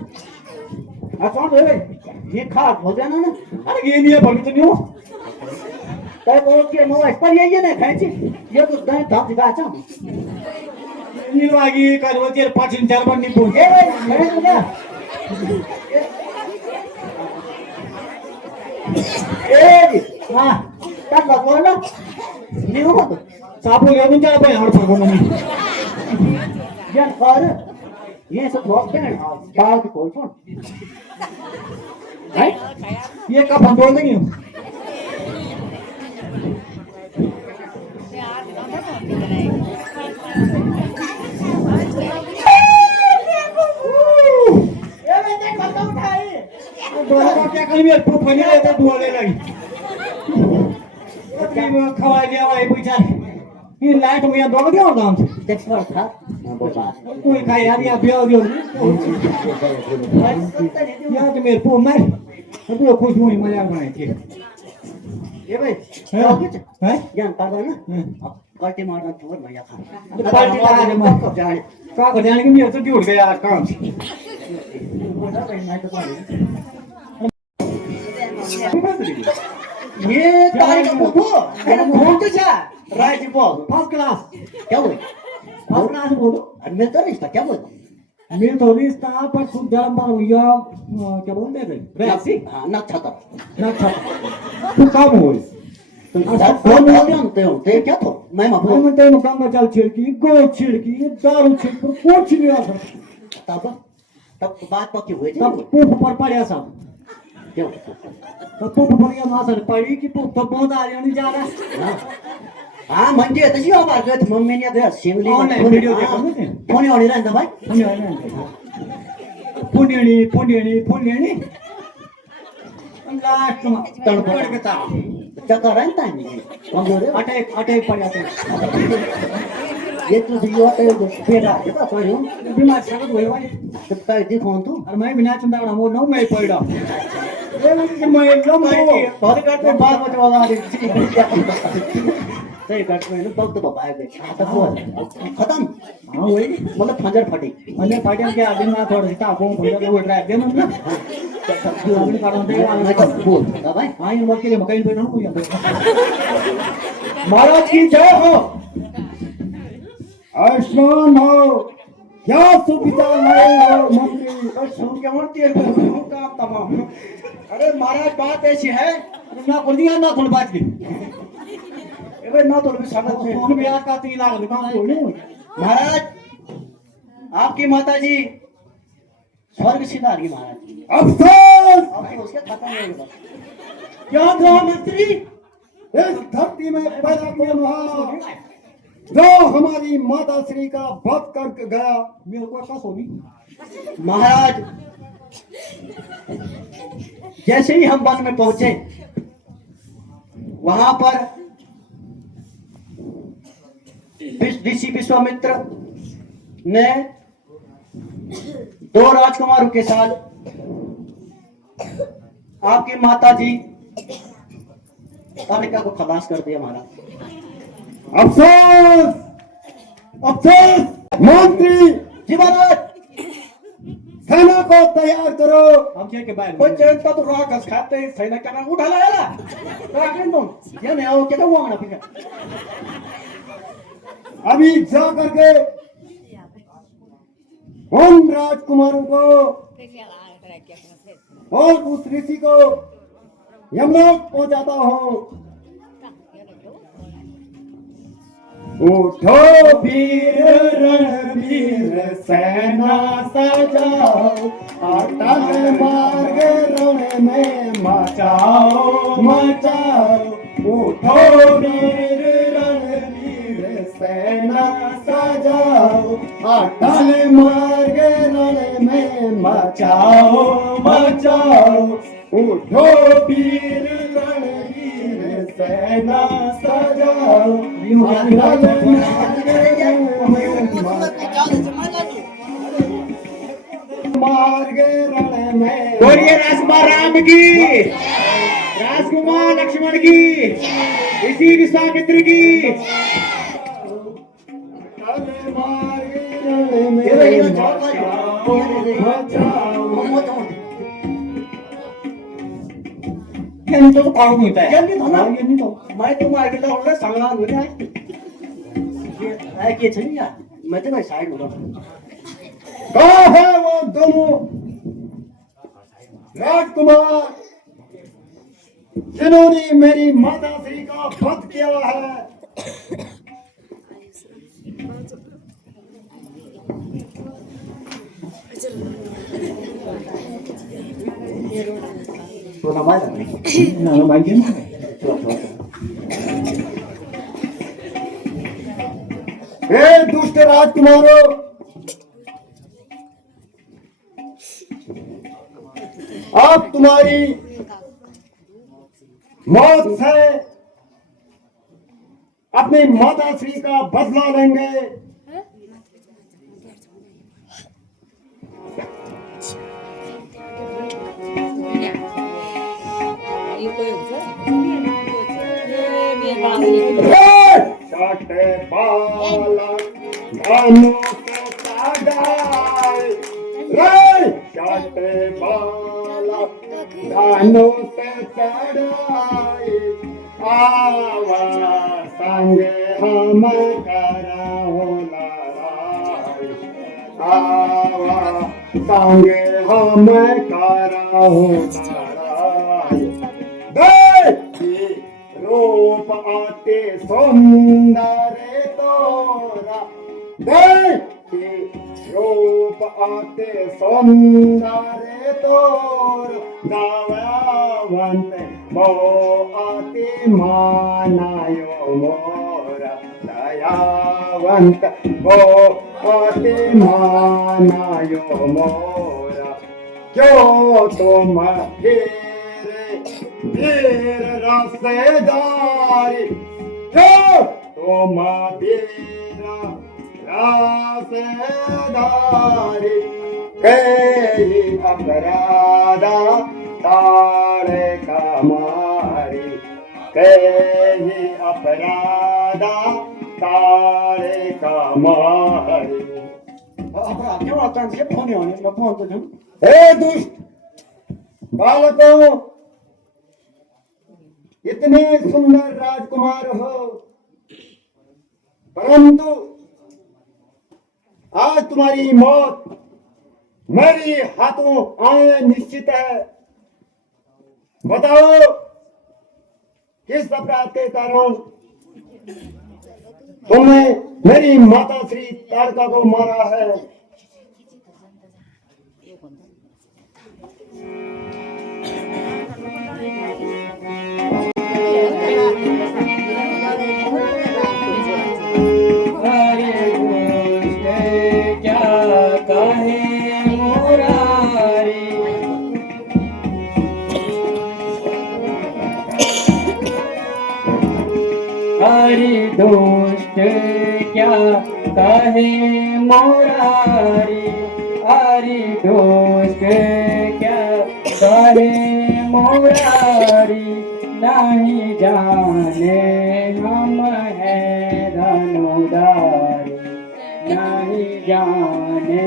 अच्छा रे ये खा हो जाना ना अरे ये नहीं बोली तो नहीं हो तो बोल के नो पर ये नहीं खाई ये तो दही धाम दिखा चा निर्वागी करवती पाचिन चार बार नहीं बोल ए भाई मैं ना ए हां तब लगो ना नहीं हो तो साबु ले मुंजा पे हड़ पर कोनी यार कर ये सब लोग हैं बाल की कोई सुन है ये का बंदोल नहीं हो ए मैं देख बताऊं उठाई दोनों का क्या कहीं मेरे पुप बनी रहता दुआले लगी वो खवा गया भाई बेचारे ये लाइट में यहाँ दौड़ गया और नाम से देख पर था कोई खाई यार यहाँ बिया दियो यहाँ तो मेरे पुप मैं तो खुश हुई मजाक बनाई थी ये भाई हैं जान पा रहा ना पार्टी मारना छोड़ भैया खा पार्टी लगा दे मैं कब जाने का कर जाने के मेरे तो जुड़ गया काम से ये तारीख को मैंने घूम तो जा राज बोल फर्स्ट क्लास क्या बोल फर्स्ट क्लास बोलो मैं तो रिश्ता क्या बोल मैं तो रिश्ता पर खुद जन्म पर हुआ क्या बोलते हैं वैसी हां ना छाता ना था तू काम हो तुम कौन बोल रहे हो ते क्या तो मैं माफी हम ते गंगा जल छिड़की गो छिड़की दारू छिड़की कुछ नहीं आ सकता तब बात पक्की हुई थी तब पुप पर पड़िया सब क्यों तब पुप पर ये मासर पड़ी कि पुप तो बहुत आ नहीं जा रहा हाँ म्हणजे तशी आवाज येत मम्मीने ते सिंगली Online video देखो ना ते. फोन ऑन रहता भाई पुण्यणी लास्ट में तड़पड़ के ता चक्कर रहता है नहीं कमजोर है अटैक पड़ जाते ये तो दियो तो पेड़ा के ता सही हूं बीमार सकत हुए भाई तो काय देखो तू और मैं बिना चिंता बना वो नौ में पड़ा ये मैं लो मैं बहुत करते बात बचवा रही सही काट में ना बहुत तो पाए गए खत्म हाँ वही मतलब फंजर फटी मैंने पार्टी के आगे ना थोड़ा सा आपको भैया वो ड्राइव दे ना अपने कारण दे मैं तो बोल भाई हाँ ये मौके लिए मकई पे ना कोई महाराज की जय हो आयुष्मान हो, क्या सुविचार लाए हो मंत्री? सुन के मरती है काम तमाम अरे महाराज बात ऐसी है ना कर दिया ना थोड़ी बात की अरे ना तो समझ में फोन भी आज का 3 लाख दुकान खोली महाराज आपकी माता जी स्वर्ग सिधार की महाराज अफसोस, अब उसके खत्म नहीं होगा क्या था मंत्री इस धरती में पैदा कौन हुआ जो हमारी माता श्री का वध करके गया? मेरे को क्या सोनी महाराज जैसे ही हम वन में पहुंचे वहां पर ऋषि विश्वामित्र ने 2 राजकुमारों के साथ आपकी माता जी कालिका को खलास कर दिया महाराज अफसोस, अफसोस, मंत्री जी महाराज सेना को तैयार करो। हम के बाहर पण जनता तो रागस खाते सैनिकांना उठायला याला रागेन दोन याने आओ केदा वांगणा फिर अभी जा करके उन राजकुमारों को और उस ऋषि को यमलोक पहुंचाता हूं। उठो वीर रणवीर सेना सजाओ, अटल मार्ग रण में मचाओ मचाओ। उठो वीर रणवीर सेना सजाओ, अटल मार्ग रण में मचाओ मचाओ। उठो वीर रणवीर सेना सजाओ, मार्ग रण में। बोलिए राजकुमार राम की, राजकुमार लक्ष्मण की, इसी विश्वामित्र की। मार्ग रण में यांनी तो काढून घेत आहे यांनी धना यांनी तो मैं तो मार्केट ऑर्डर सांगणार होते आहे की छनी यार मैं तो साइड हो रहा कहाँ है वो दोनों राजकुमार जिन्होंने मेरी माता श्री का वध किया है? तो ना मार ना माहिती ना हे दुष्ट राजकुमारों, आप तुम्हारी मौत से अपनी माता श्री का बदला लेंगे। छोटे बालक भानु के चढ़ाए, छोटे बालक भानु से चढ़ाए। आवा संगे हम कराओ लड़ाई, आवा संगे हम कराओ लड़ाई। देखी रूप आते सुंदर तोरा, देखी रूप आते सुंदर तोरा। दावंत मो आते मानायो मोरा, धावंत वो अति मानायो मोरा क्यों तुम धीर रसेदारी क्यों तुम धीर रसेदारी कई अपराधा तारे कमारी कई अपराधा तारे कमारी क्यों आता है फोन होने मैं फोन तो दूं हे दुष्ट बालकों इतने सुंदर राजकुमार हो परंतु आज तुम्हारी मौत मेरे हाथों आए निश्चित है। बताओ किस अपराध के कारण तुमने मेरी माता श्री तारका को मारा है? हरि दुष्ट क्या कहे मुरारी हरि दुष्ट क्या कहे मुरारी नहीं जाने हम हैं धनुधारी नहीं जाने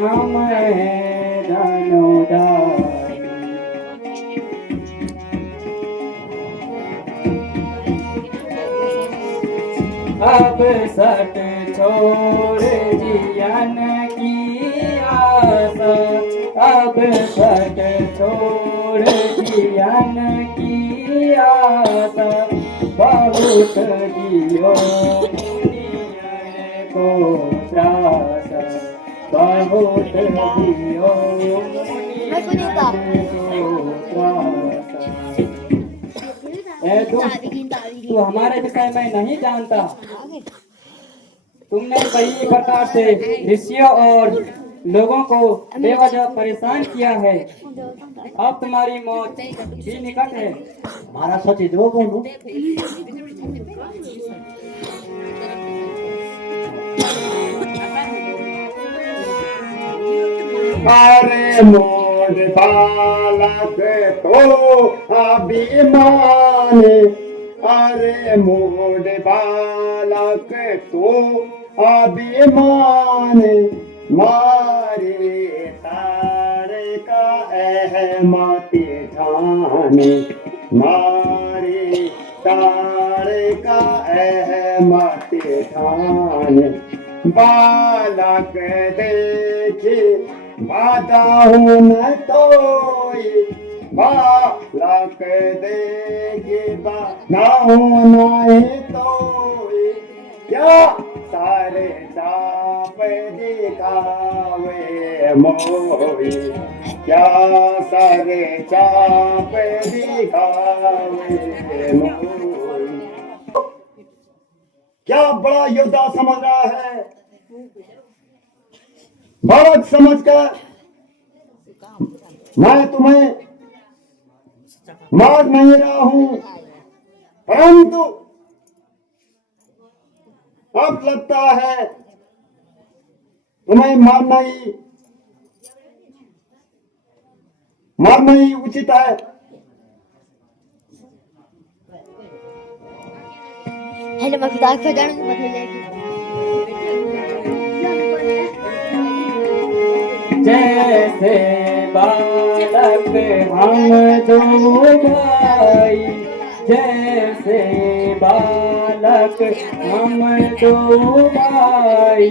हम हैं धनुधारी अब सट छोड़ जियन की आशा अब सट छोड़ जियन की आशा बहुत जियो मुनियन को त्रास बहुत जियो मुनियन को त्रास। तू हमारे विषय में नहीं जानता। तुमने कई प्रकार से ऋषियों और लोगों को बेवजह परेशान किया है। अब तुम्हारी मौत भी निकट है। हमारा सच जो बोलो अरे मोद बालक तो अभिमान अरे मोद बालक तो अभिमान मारे तारे का अहमति ठाने मारे तारे का अहमति ठाने बालक देखे बाधा हूँ न तोई बालक देखे बाधा हूँ नहीं तोई क्या सारे चाप दिखावे मोई क्या सारे चाप दिखावे मोई। क्या बड़ा योद्धा समझ रहा है? बालक समझकर मैं तुम्हें मार नहीं रहा हूं, परंतु अब लगता है तुम्हें मारना ही उचित है। हेलो मैं फिदा कर जाऊंगी बदल जाएगी। जैसे बालक हम दो भाई जैसे बालक हम दो भाई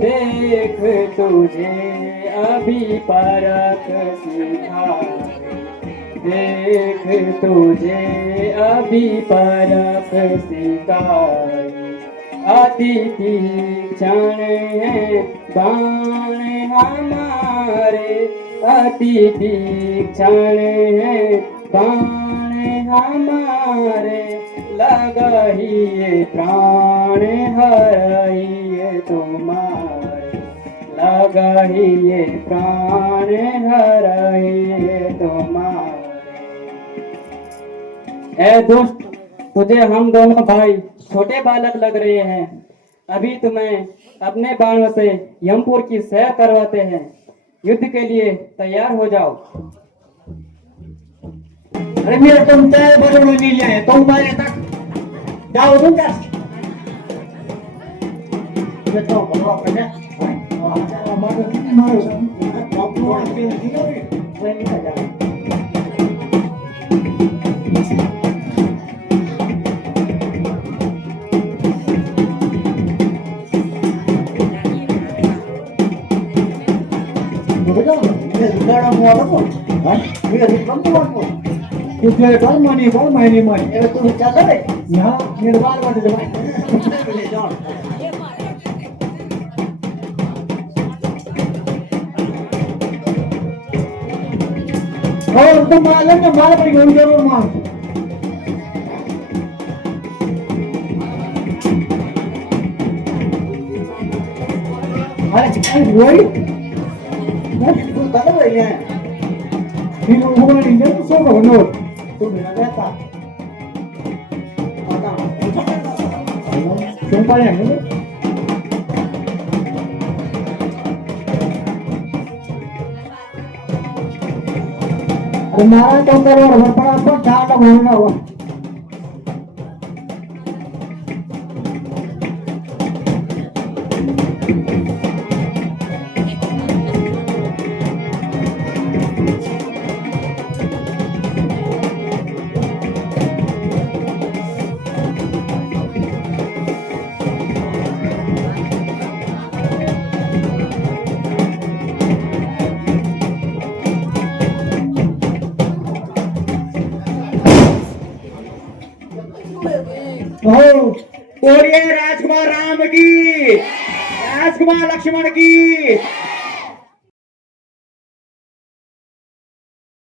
देख तुझे अभी परख सिखाए देख तुझे अभी परख सिखाए अतिथि क्षण है बाण हमारे अतिथि क्षण है बाण हमारे लगहिए प्राण हरिए तुम्हारे लगहिए प्राण हरिए तुम्हारे। ए दुष्ट, तुझे हम दोनों भाई छोटे बालक लग रहे हैं। अभी तुम्हें अपने बाणों से यमपुर की सैर करवाते हैं। युद्ध के लिए तैयार हो जाओ। अरे मेरे तुम तय बड़े नहीं लिया तुम पहले तक जाओ तुम क्या बेटा बोलो पहले हमारे कितनी मारो आप लोग के लिए नहीं आ जाए। तुझे कौन मानी कौन मायने मानी अरे तू चल रे यहाँ निर्वाण मत दे ले जाओ। और तुम मालूम है मार पर घूम जरूर मार अरे वही तू कर रही है इन लोगों ने इंजन तो सब होनो तुम मेरा रहता आता तुम पर है तुम्हारा तो करो और बड़ा पर ढाल होना हुआ बोलिए राजकुमार राम की, राजकुमार लक्ष्मण की।